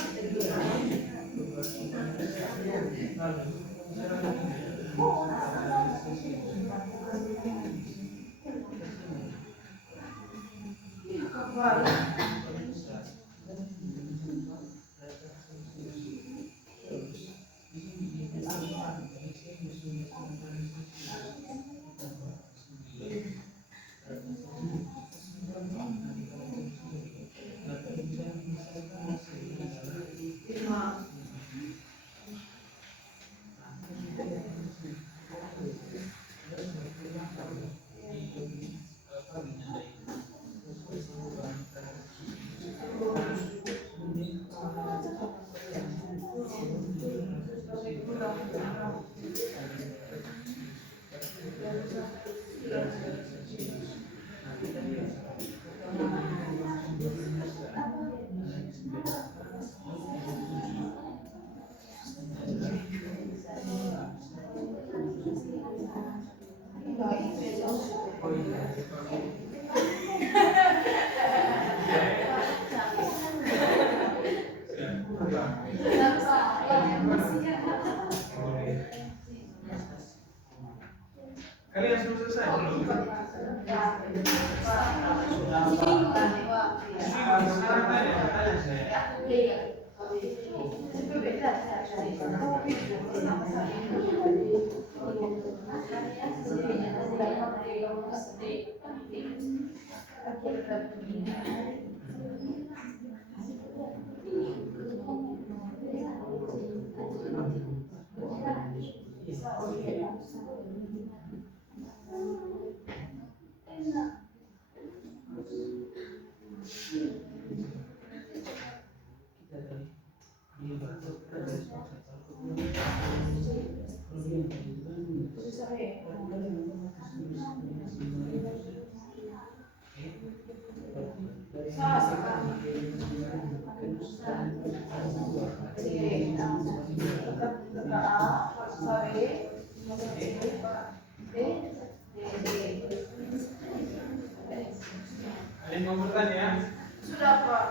Ada yang mau bertanya? Sudah Pak.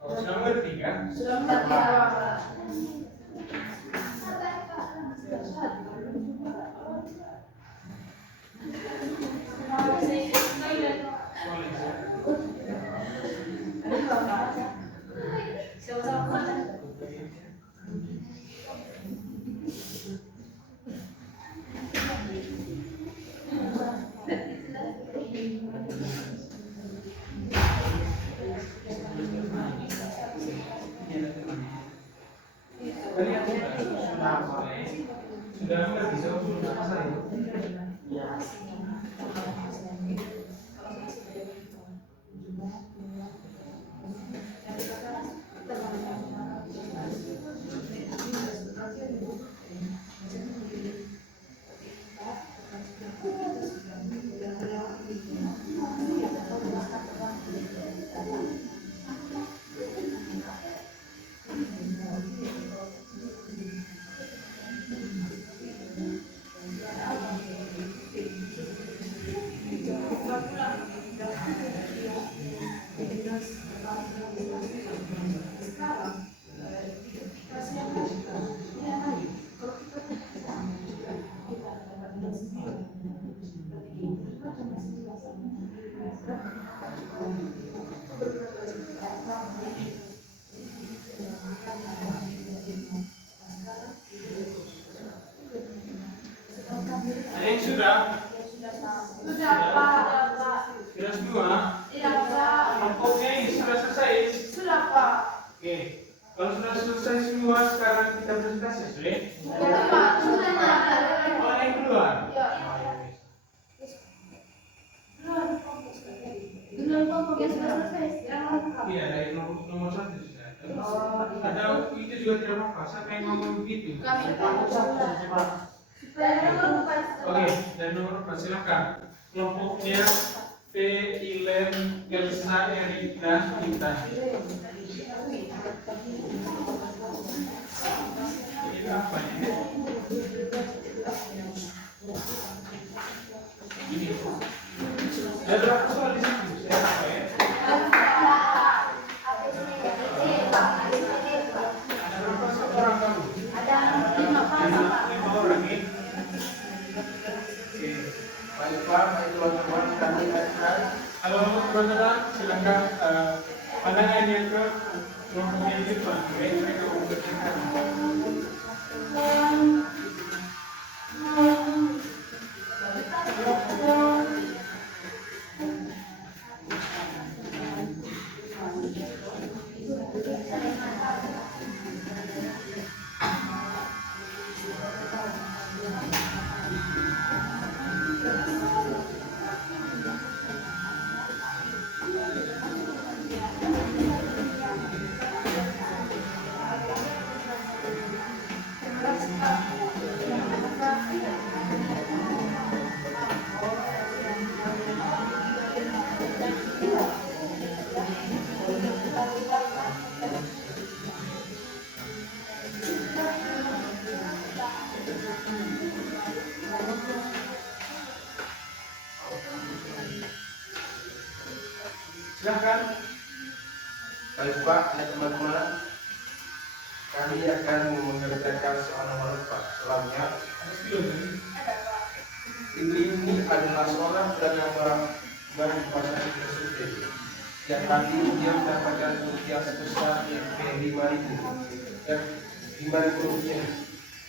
Oh, sudah mengerti kan? Sudah mengerti Pak. Sudah mengerti soal masalah itu? Ada yang sudah? Sudah Pak. Sudah semua? Iya Pak. Oke, sudah selesai. Sudah Pak. Oke, kalau sudah selesai semua, sekarang kita presentasi, sudah? Ya Pak. Sudah Pak. Oh, ada yang keluar? Ya. Dengan kelompok yang sudah selesai. Iya, dari nomor 1 sudah. Ada itu juga tidak apa-apa, siapa yang ngomong begitu? Kami Oke, dan nomor 4 silakan. Kelompoknya P. Ilen, Elsa, Erika, Kita. Ini apa ini? Ini. Ada berapa soal di sini? Siapa ya? Ada berapa orang kamu? ada 5 Pak. 5 orang ini. Oke. Baik Pak, baik teman-teman kami akan Halo teman-teman, silakan pandangannya ke kelompoknya itu Pak. Mereka membersihkan. Silakan. Baik Pak, ya teman-teman, kami akan mengerjakan soal nomor 4. Selanjutnya, ini adalah seorang dan orang baru bahasa Inggris. yang tadi dia mendapatkan kerugian sebesar Rp 5.000 dan 5.000 rupiah.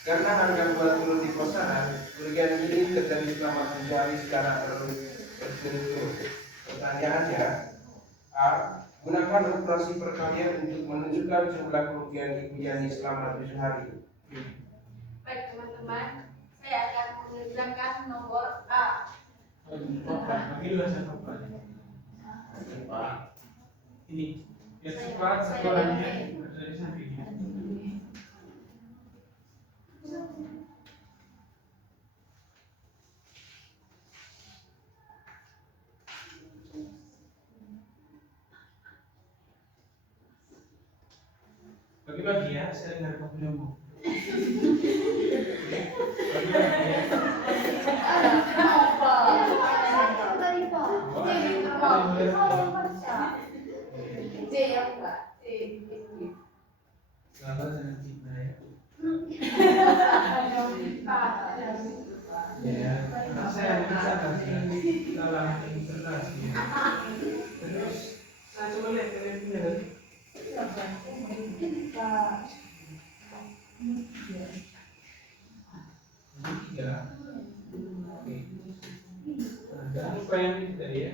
Karena harga buah turun di pasaran, kerugian ini terjadi selama 7 hari secara berturut-turut. Pertanyaannya, A. Gunakan operasi perkalian untuk menunjukkan jumlah kerugian Ibu Yani selama 7 hari. Baik teman-teman, saya akan mengerjakan nomor A. Panggillah siapa Pak? Ini biar cepat sekolahnya dari sampingnya. Bagi-bagi ya, saya dengar kamu demo. Bagi-bagi ya. Kenapa? Tadi Pak. Jadi kenapa? Saya baca. C yang enggak. C. Salah jangan kita ya. Ya, karena saya bisa kasih dalam interpretasi. Terus saya coba lihat kalian punya tadi. Tiga. Oke. Nah, jangan lupa yang ini tadi ya.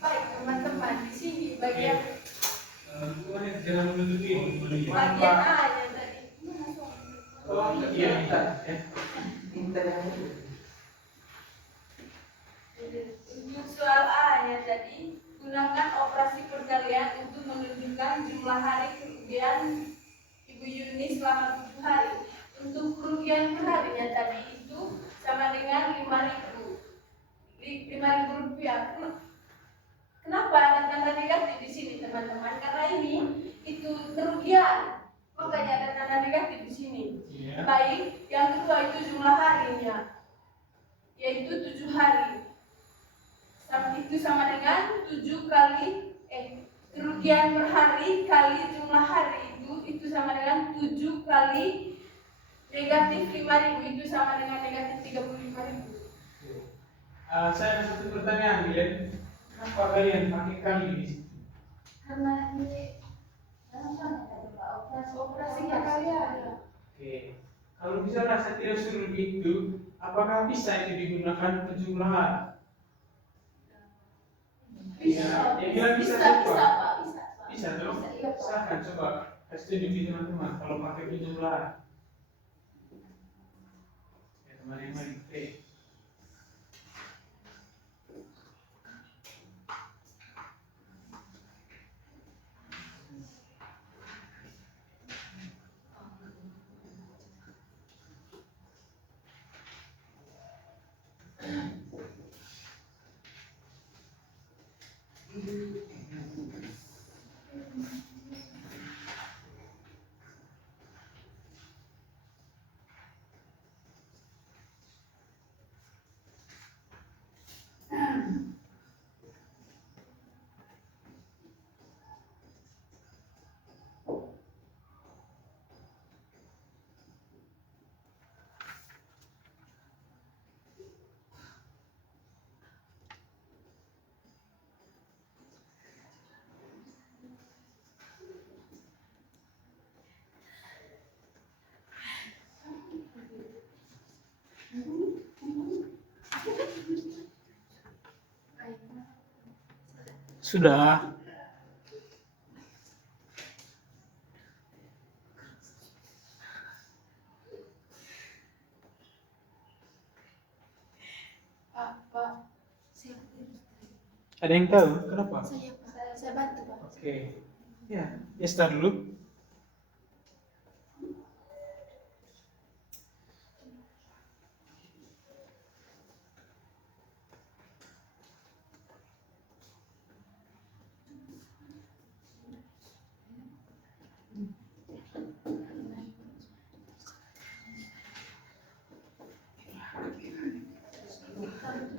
Baik teman-teman, di sini bagian Jangan menutupi. bagian A yang tadi. Oh, iya, ya. Untuk soal A yang tadi, gunakan operasi perkalian untuk menunjukkan jumlah hari kerugian Ibu Yuni selama 7 hari. Untuk kerugian per harinya tadi itu sama dengan 5.000 rupiah. Kenapa ada tanda negatif di sini teman-teman? Karena ini itu kerugian, makanya ada tanda negatif di sini. Iya. Baik, yang kedua itu jumlah harinya, yaitu 7 hari. Itu sama dengan 7 kali kerugian per hari kali jumlah hari itu sama dengan 7 kali negatif 5.000, itu sama dengan negatif 35.000. Saya ada satu pertanyaan, Bilen. Kenapa kalian pakai kali di situ? Karena ini operasi perkalian. Oke. Kalau misalnya saya tidak suruh itu, apakah bisa itu digunakan untuk jumlah hari? Bisa, Ya, bilang bisa, bisa, coba. Pak, bisa. Bisa dong? Bisa, iya, Pak. Silahkan coba kasih tunjukin teman-teman kalau pakai jumlah hari. Ya, teman yang lain. Oke. Sudah. Pak. Ada yang tahu kenapa? Saya bantu, Pak. Oke. Ya, start dulu.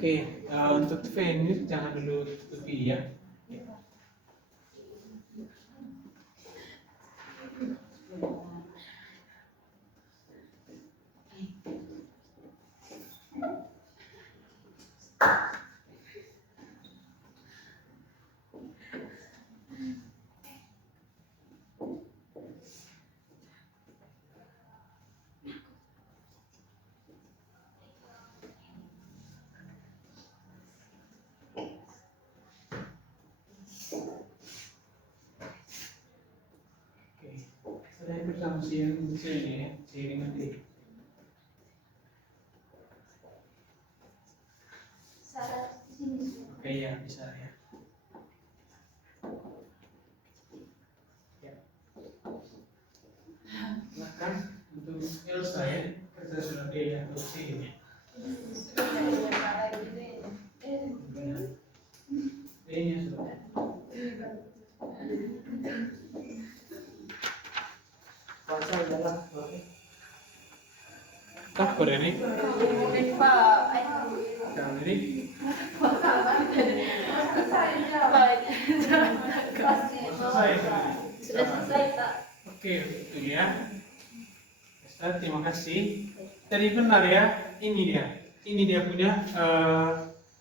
Oke, untuk venue jangan dulu tutupi ya. Saya bersama siang ini ya, seiring nanti. Oke ya, bisa ya. Ya. Silakan untuk Elsa ya, kerja sudah dia adopsi ini. Ini sudah. Takut ini? Jangan ini. Selesai. Sudah selesai, Pak. Oke, itu ya. Ustaz, terima kasih. Tadi benar ya, ini dia punya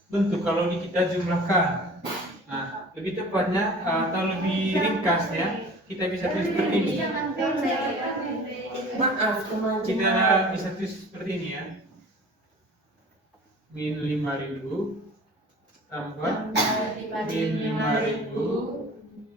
bentuk kalau kita jumlahkan. Nah, lebih tepatnya atau lebih ringkas ya, kita bisa tulis seperti ini. Maaf teman-teman. Kita bisa tulis seperti ini ya. Min 5.000 tambah min 5.000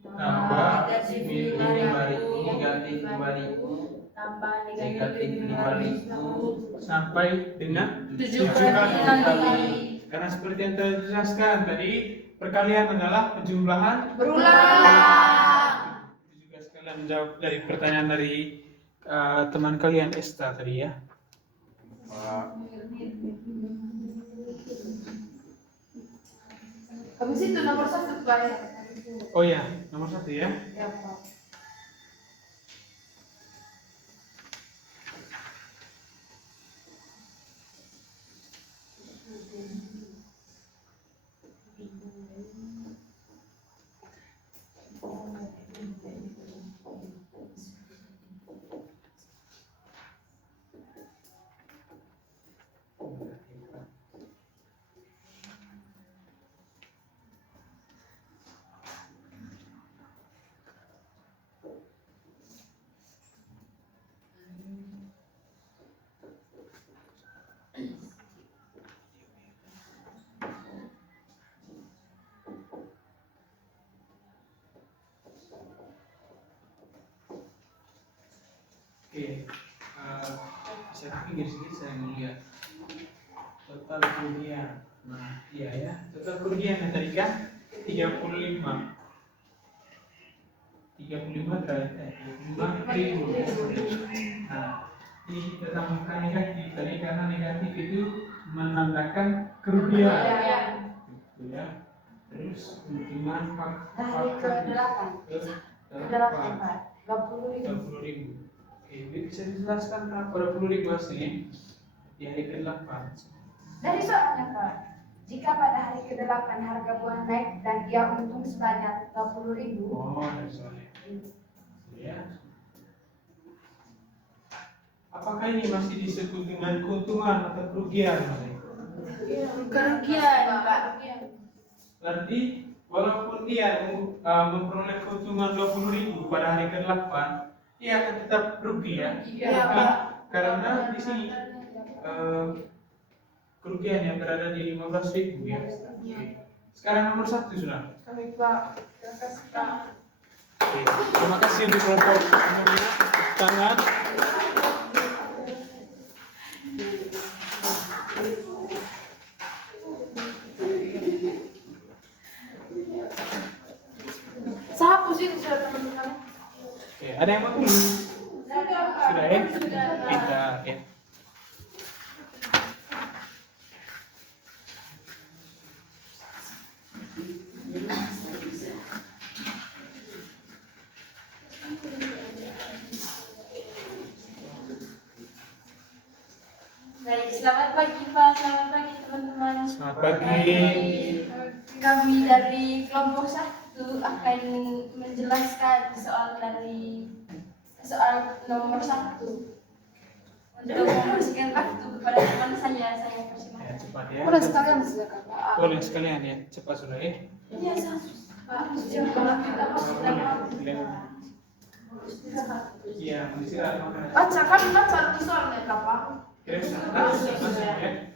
tambah min 5.000 negatif 5.000 tambah negatif 5.000 sampai dengan 7 kali. Karena seperti yang telah dijelaskan tadi, perkalian adalah penjumlahan berulang. Itu juga sekalian menjawab dari pertanyaan dari teman kalian Esta tadi ya. Habis itu nomor 1 Pak. Oh ya, nomor 1 ya. Ya Pak. Oke, bisa pinggir sedikit saya melihat total kerugian. Nah, iya ya, total kerugian yang tadi kan 35 ribu. Nah, ini kita tambahkan negatif tadi karena negatif itu menandakan kerugian. Gitu ya. Terus keuntungan Dari ke 8. ke 8 Pak. 20.000. 20.000. Oke, bisa dijelaskan kenapa 20.000 asli di hari ke-8? Dari soalnya Pak, jika pada hari ke-8 harga buah naik dan ia untung sebanyak 20.000. Oh, dari soalnya. Ya. Apakah ini masih disebut dengan keuntungan atau kerugian? Kerugian Pak. Berarti walaupun dia memperoleh keuntungan 20.000 pada hari ke-8, dia akan tetap rugi ya. Iya, Pak. Karena di sini kerugian yang berada di 15.000 ya. Sekarang nomor 1 sudah. Kami Pak. Terima kasih Pak. Oke, terima kasih untuk kelompok semuanya. Tangan. Saya pusing sudah teman-teman. Oke, ada yang mau tulis? Sudah ya? Kita ya. Baik, selamat pagi Pak, selamat pagi teman-teman. Selamat Bagi Kami dari kelompok 1 akan menjelaskan soal nomor 1. Untuk memberikan waktu kepada teman saya persilahkan. cepat ya. Boleh sekalian silakan Pak. Boleh sekalian ya, cepat sudah ya. Iya, Pak. Kalau kita sudah Iya, istirahat makan. Bacakan satu soalnya Pak. Kira masuk ya.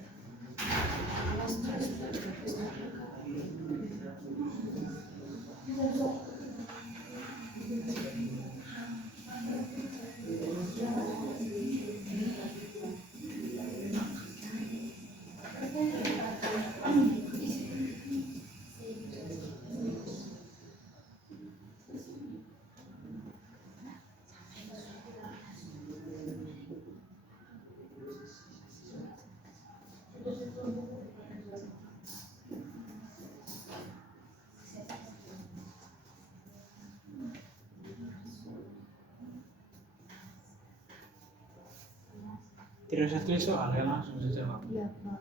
Tidak usah tulis soal ya, langsung saja Pak. Iya Pak.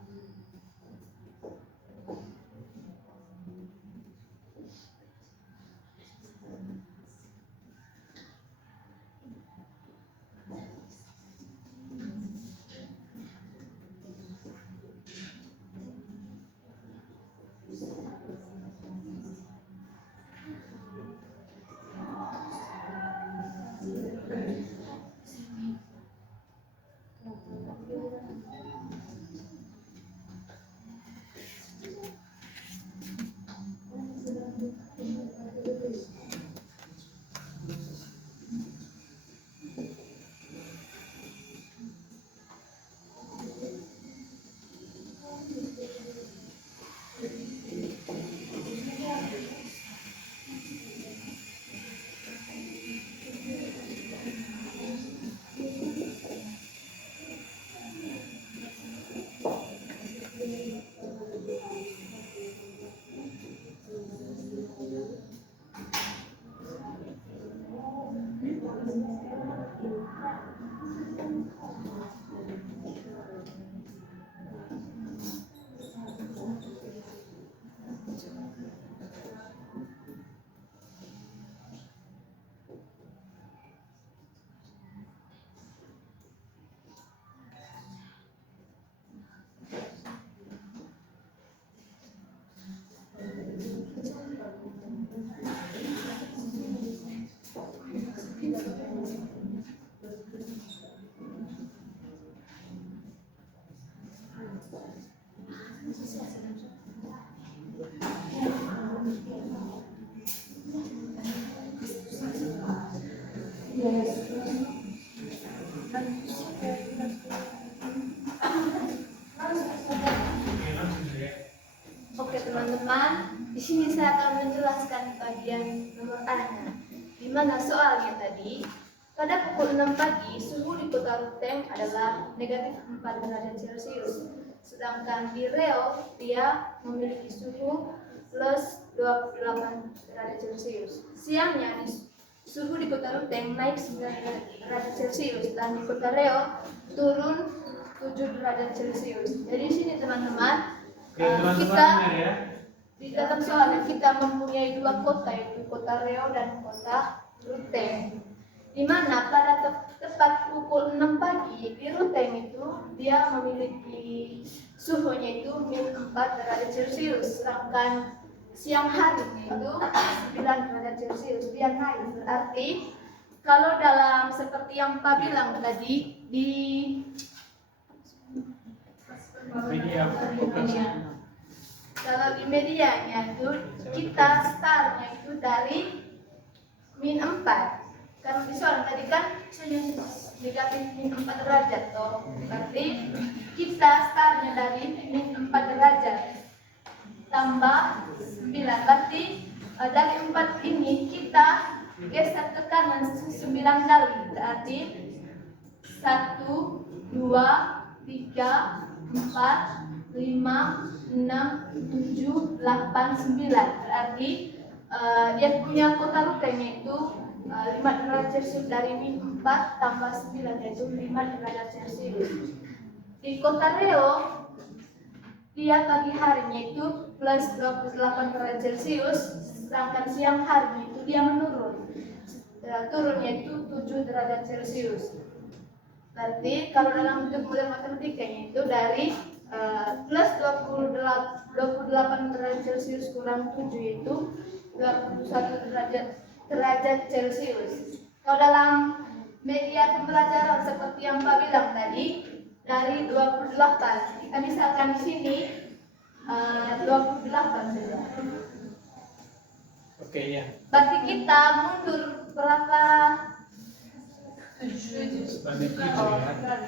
Oke teman-teman, di sini saya akan menjelaskan bagian nomor A-nya. Di mana soalnya tadi, pada pukul 6 pagi, suhu di kota Ruteng adalah negatif 4 derajat Celcius. Sedangkan di Riau, dia memiliki suhu plus 28 derajat Celcius. Siangnya, suhu di kota Ruteng naik 9 derajat Celcius dan di kota Riau turun 7 derajat Celcius. Jadi di sini teman-teman, kita ya. di dalam soalnya kita mempunyai dua kota, yaitu kota Riau dan kota Ruteng. Di mana pada tepat pukul 6 pagi di Ruteng itu dia memiliki suhunya itu -4 derajat Celcius, sedangkan siang hari itu 9 derajat Celcius dia naik. Berarti kalau dalam seperti yang Pak bilang tadi di Media kalau di medianya itu kita startnya itu dari -4. Kalau di soal tadi kan suhunya negatif -4 derajat toh. Berarti kita startnya dari -4 derajat tambah 9. Berarti dari 4 ini kita geser ke kanan 9 kali. Berarti 1, 2, 3, 4, 5, 6, 7, 8, 9. Berarti dia punya kota Ruteng itu 5 derajat Celcius dari -4 tambah 9 yaitu 5 derajat Celcius. Di kota Riau dia pagi harinya itu plus 28 derajat Celcius, sedangkan siang harinya itu dia menurun. Turunnya itu 7 derajat Celcius. Berarti kalau dalam bentuk model matematikanya itu dari plus 28 derajat Celcius kurang 7 itu 21 derajat Celcius. Kalau dalam media pembelajaran seperti yang Pak bilang tadi, dari 28, kita misalkan di sini 28 saja. Oke ya. Berarti kita mundur berapa? Sebanyak 7 ya.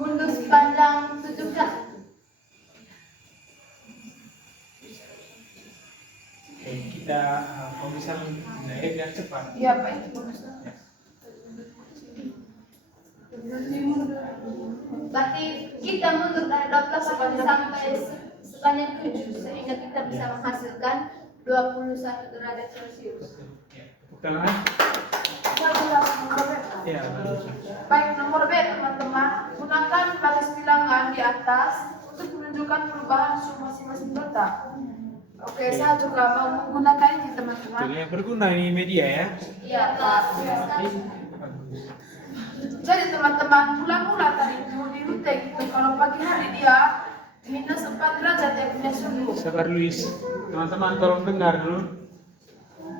Mundur sepanjang 17. Oke, kita kalau bisa naik biar cepat. Iya Pak, itu bagus. Berarti kita mundur dari 12 sampai sebanyak 7 sehingga kita bisa menghasilkan 21 derajat Celcius. Ya, tepuk tangan. Ya, bagus. Baik, nomor B teman-teman, gunakan baris bilangan di atas untuk menunjukkan perubahan suhu masing-masing letak. Oke, saya juga mau menggunakan ini teman-teman. Betul, yang berguna ini media ya. Iya Pak. Bagus. Jadi teman-teman, mula-mula tadi itu di rute gitu, kalau pagi hari dia minus 4 derajat ya punya suhu. Sabar Luis. Teman-teman tolong dengar dulu.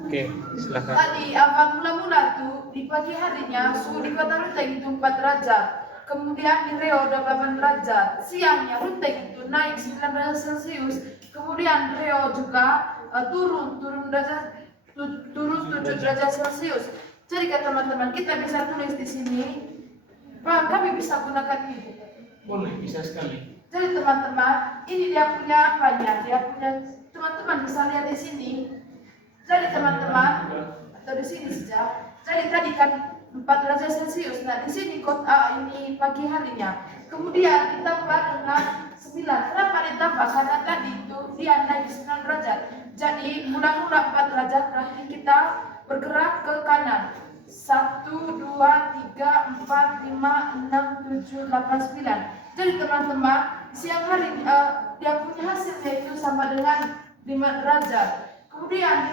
Oke, silakan. Tadi awal mula-mula tuh di pagi harinya suhu di kota Rute itu 4 derajat. Kemudian di Riau 28 derajat. Siangnya Rute itu naik 9 derajat Celcius. Kemudian di Riau juga turun 7 derajat Celcius. Jadi kan teman-teman kita bisa tulis di sini. Pak, kami bisa gunakan ini. Boleh, bisa sekali. Jadi teman-teman, ini dia punya apanya? Dia punya teman-teman bisa lihat di sini. Jadi teman-teman, atau di sini saja. Jadi tadi kan 4 derajat Celcius. Nah di sini ini pagi harinya. Kemudian ditambah dengan 9. Kenapa ditambah? Karena tadi itu dia naik 9 derajat. Jadi mula-mula 4 derajat berarti kita bergerak ke kanan. 1, 2, 3, 4, 5, 6, 7, 8, 9. Jadi teman-teman, siang hari dia punya hasilnya itu sama dengan 5 derajat. Kemudian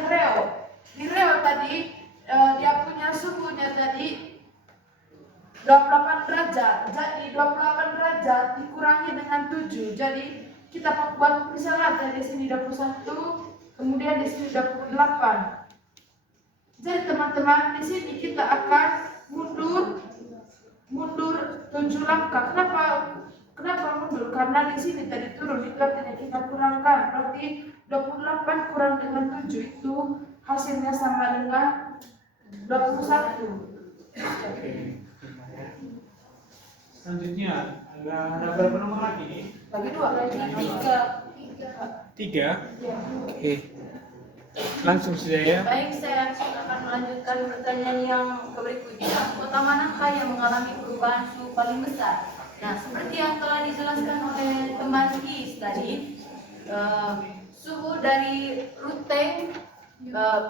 di Riau tadi dia punya suhunya tadi 28 derajat. Jadi 28 derajat dikurangi dengan 7. Jadi kita buat misalnya dari sini 21, kemudian di sini 28. Jadi teman-teman di sini kita akan mundur 7 langkah. Kenapa mundur? Karena di sini tadi turun, itu artinya kita kurangkan. Berarti 28 kurang dengan 7 itu hasilnya sama dengan 21. Oke. Selanjutnya ada berapa nomor lagi nih? Bagi 2. Berarti 3. 3. Oke. Langsung saja ya. Baik, saya akan melanjutkan pertanyaan yang berikutnya. Kota manakah yang mengalami perubahan suhu paling besar? Nah, seperti yang telah dijelaskan oleh teman Is tadi, suhu dari Ruteng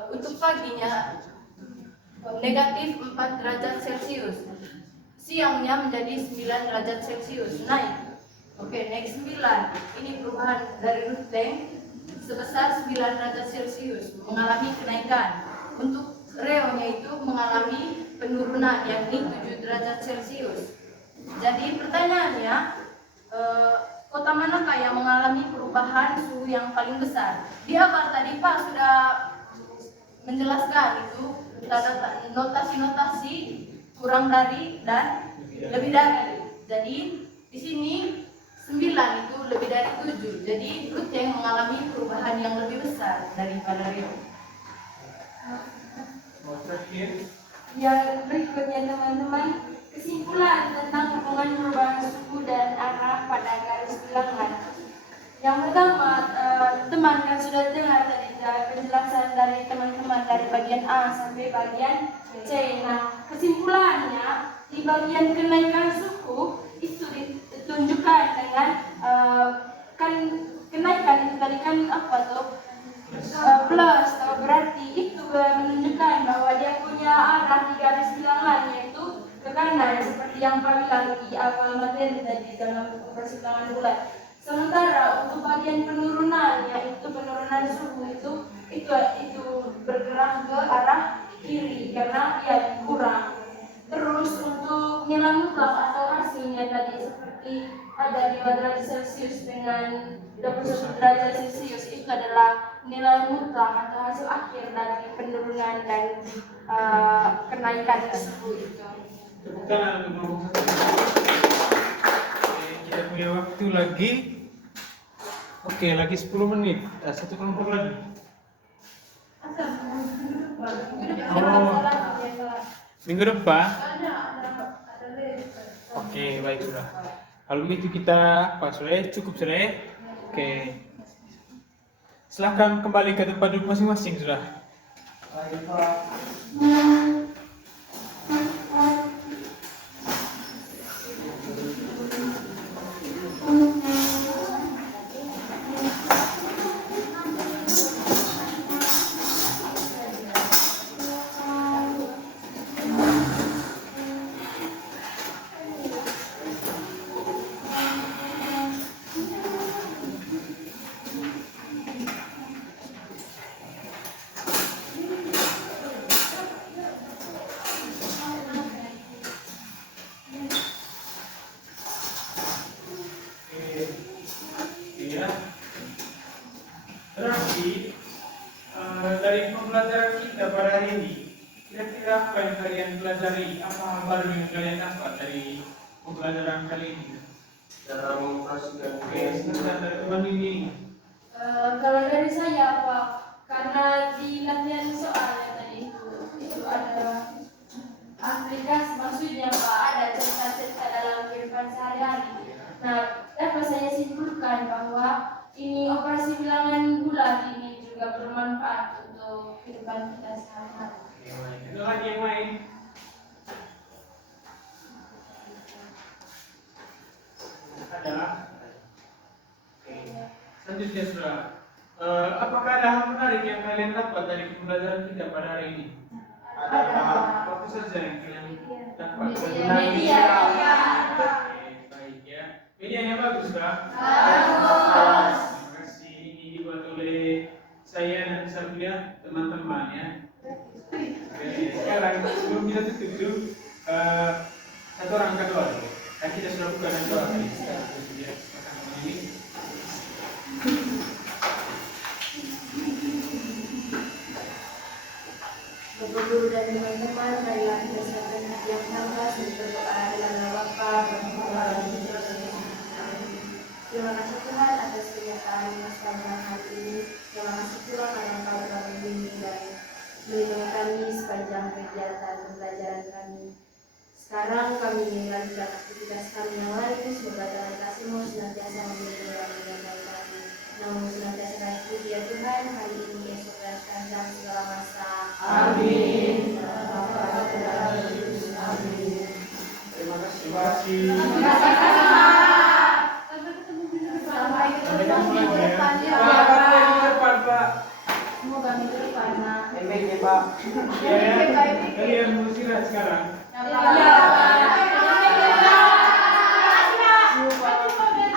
untuk paginya negatif 4 derajat Celcius. Siangnya menjadi 9 derajat Celcius, naik. Oke, naik 9. Ini perubahan dari Ruteng sebesar 9 derajat Celcius, mengalami kenaikan. Untuk Riau-nya itu mengalami penurunan, yakni 7 derajat Celcius. Jadi pertanyaannya, kota manakah yang mengalami perubahan suhu yang paling besar? Di awal tadi Pak sudah menjelaskan itu notasi-notasi kurang dari dan lebih dari. Jadi di sini 9 itu lebih dari 7. Jadi Ruteng mengalami perubahan yang lebih besar daripada Riau. Mau terakhir. Yang berikutnya teman-teman, kesimpulan tentang hubungan perubahan suhu dan arah pada garis bilangan. Yang pertama, teman kan sudah dengar tadi penjelasan dari teman-teman dari bagian A sampai bagian C. Nah, kesimpulannya di bagian kenaikan suhu itu ditunjukkan dengan kan kenaikan itu tadi kan apa tuh? Plus, berarti itu menunjukkan bahwa dia punya arah di garis bilangan yaitu ke kanan seperti yang Pak bilang di awal materi tadi dalam operasi bilangan bulat. Sementara untuk bagian penurunan, yaitu penurunan suhu itu bergerak ke arah kiri karena ya kurang. Terus untuk nilai mutlak atau hasilnya tadi seperti ada 5 derajat Celcius dengan 21 derajat Celcius itu adalah nilai mutlak atau hasil akhir dari penurunan dan kenaikan suhu itu. Tepuk tangan untuk kelompok 1. Oke, kita punya waktu lagi. Oke, lagi 10 menit. Satu kelompok lagi. Oh, minggu depan. Oke, baik sudah. Kalau begitu kita cukup sudah. Oke. Silahkan kembali ke tempat duduk masing-masing sudah. Baik, Pak. Ya. Berarti dari pembelajaran kita pada hari ini, kira-kira apa yang kalian pelajari? Apa hal baru yang kalian dapat dari pembelajaran kali ini? Cara mengoperasikan Oke, silakan dari teman ini. Kalau dari saya Pak, karena di latihan soalnya tadi itu ada aplikasi, maksudnya Pak ada cerita-cerita dalam kehidupan sehari-hari. Nah, dapat saya simpulkan bahwa ini operasi bilangan bulat ini juga bermanfaat untuk kehidupan kita sehari-hari. Oke, baik. Ada lagi yang lain? Ada? Oke. Selanjutnya sudah. Apakah ada hal menarik yang kalian dapat dari pembelajaran kita pada hari ini? Ada. Apa saja yang kalian dapat? Media. Oke, baik ya. Medianya bagus, Kak? Bagus. Terima kasih. Ini dibuat oleh saya dan Sabia, teman-teman ya. Oke, sekarang sebelum kita tutup dulu, satu orang angkat doa dulu. Dan kita sudah buka dan doa tadi. Ya, silakan teman ini. Bapak Guru dan teman-teman, marilah kita siapkan hati yang nafas untuk berdoa dengan nama Bapa, Putra, dan Roh Kudus. Terima kasih Tuhan atas kenyataan yang sepanjang hari ini. Terima kasih Tuhan karena Engkau telah membimbing dan melindungi kami sepanjang kegiatan pembelajaran kami. Sekarang kami ingin melanjutkan aktivitas kami yang lain. Semoga Tuhan kasih-Mu senantiasa membimbing dan menyertai kami. Namun senantiasa baik ya Tuhan, hari ini, esok dan sepanjang segala masa. Amin. Amin. Terima kasih. Sampai Sampai ketemu ketemu minggu lagi ya. depan ya. Minggu depan, Pak. Semoga minggu depan Nak. Emek ya, Pak. Ya, kalian mau istirahat sekarang?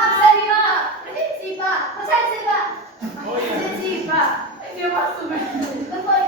Absen Pak. Presisi Pak. Oh iya. Presisi Pak. Dia masuk. Tempat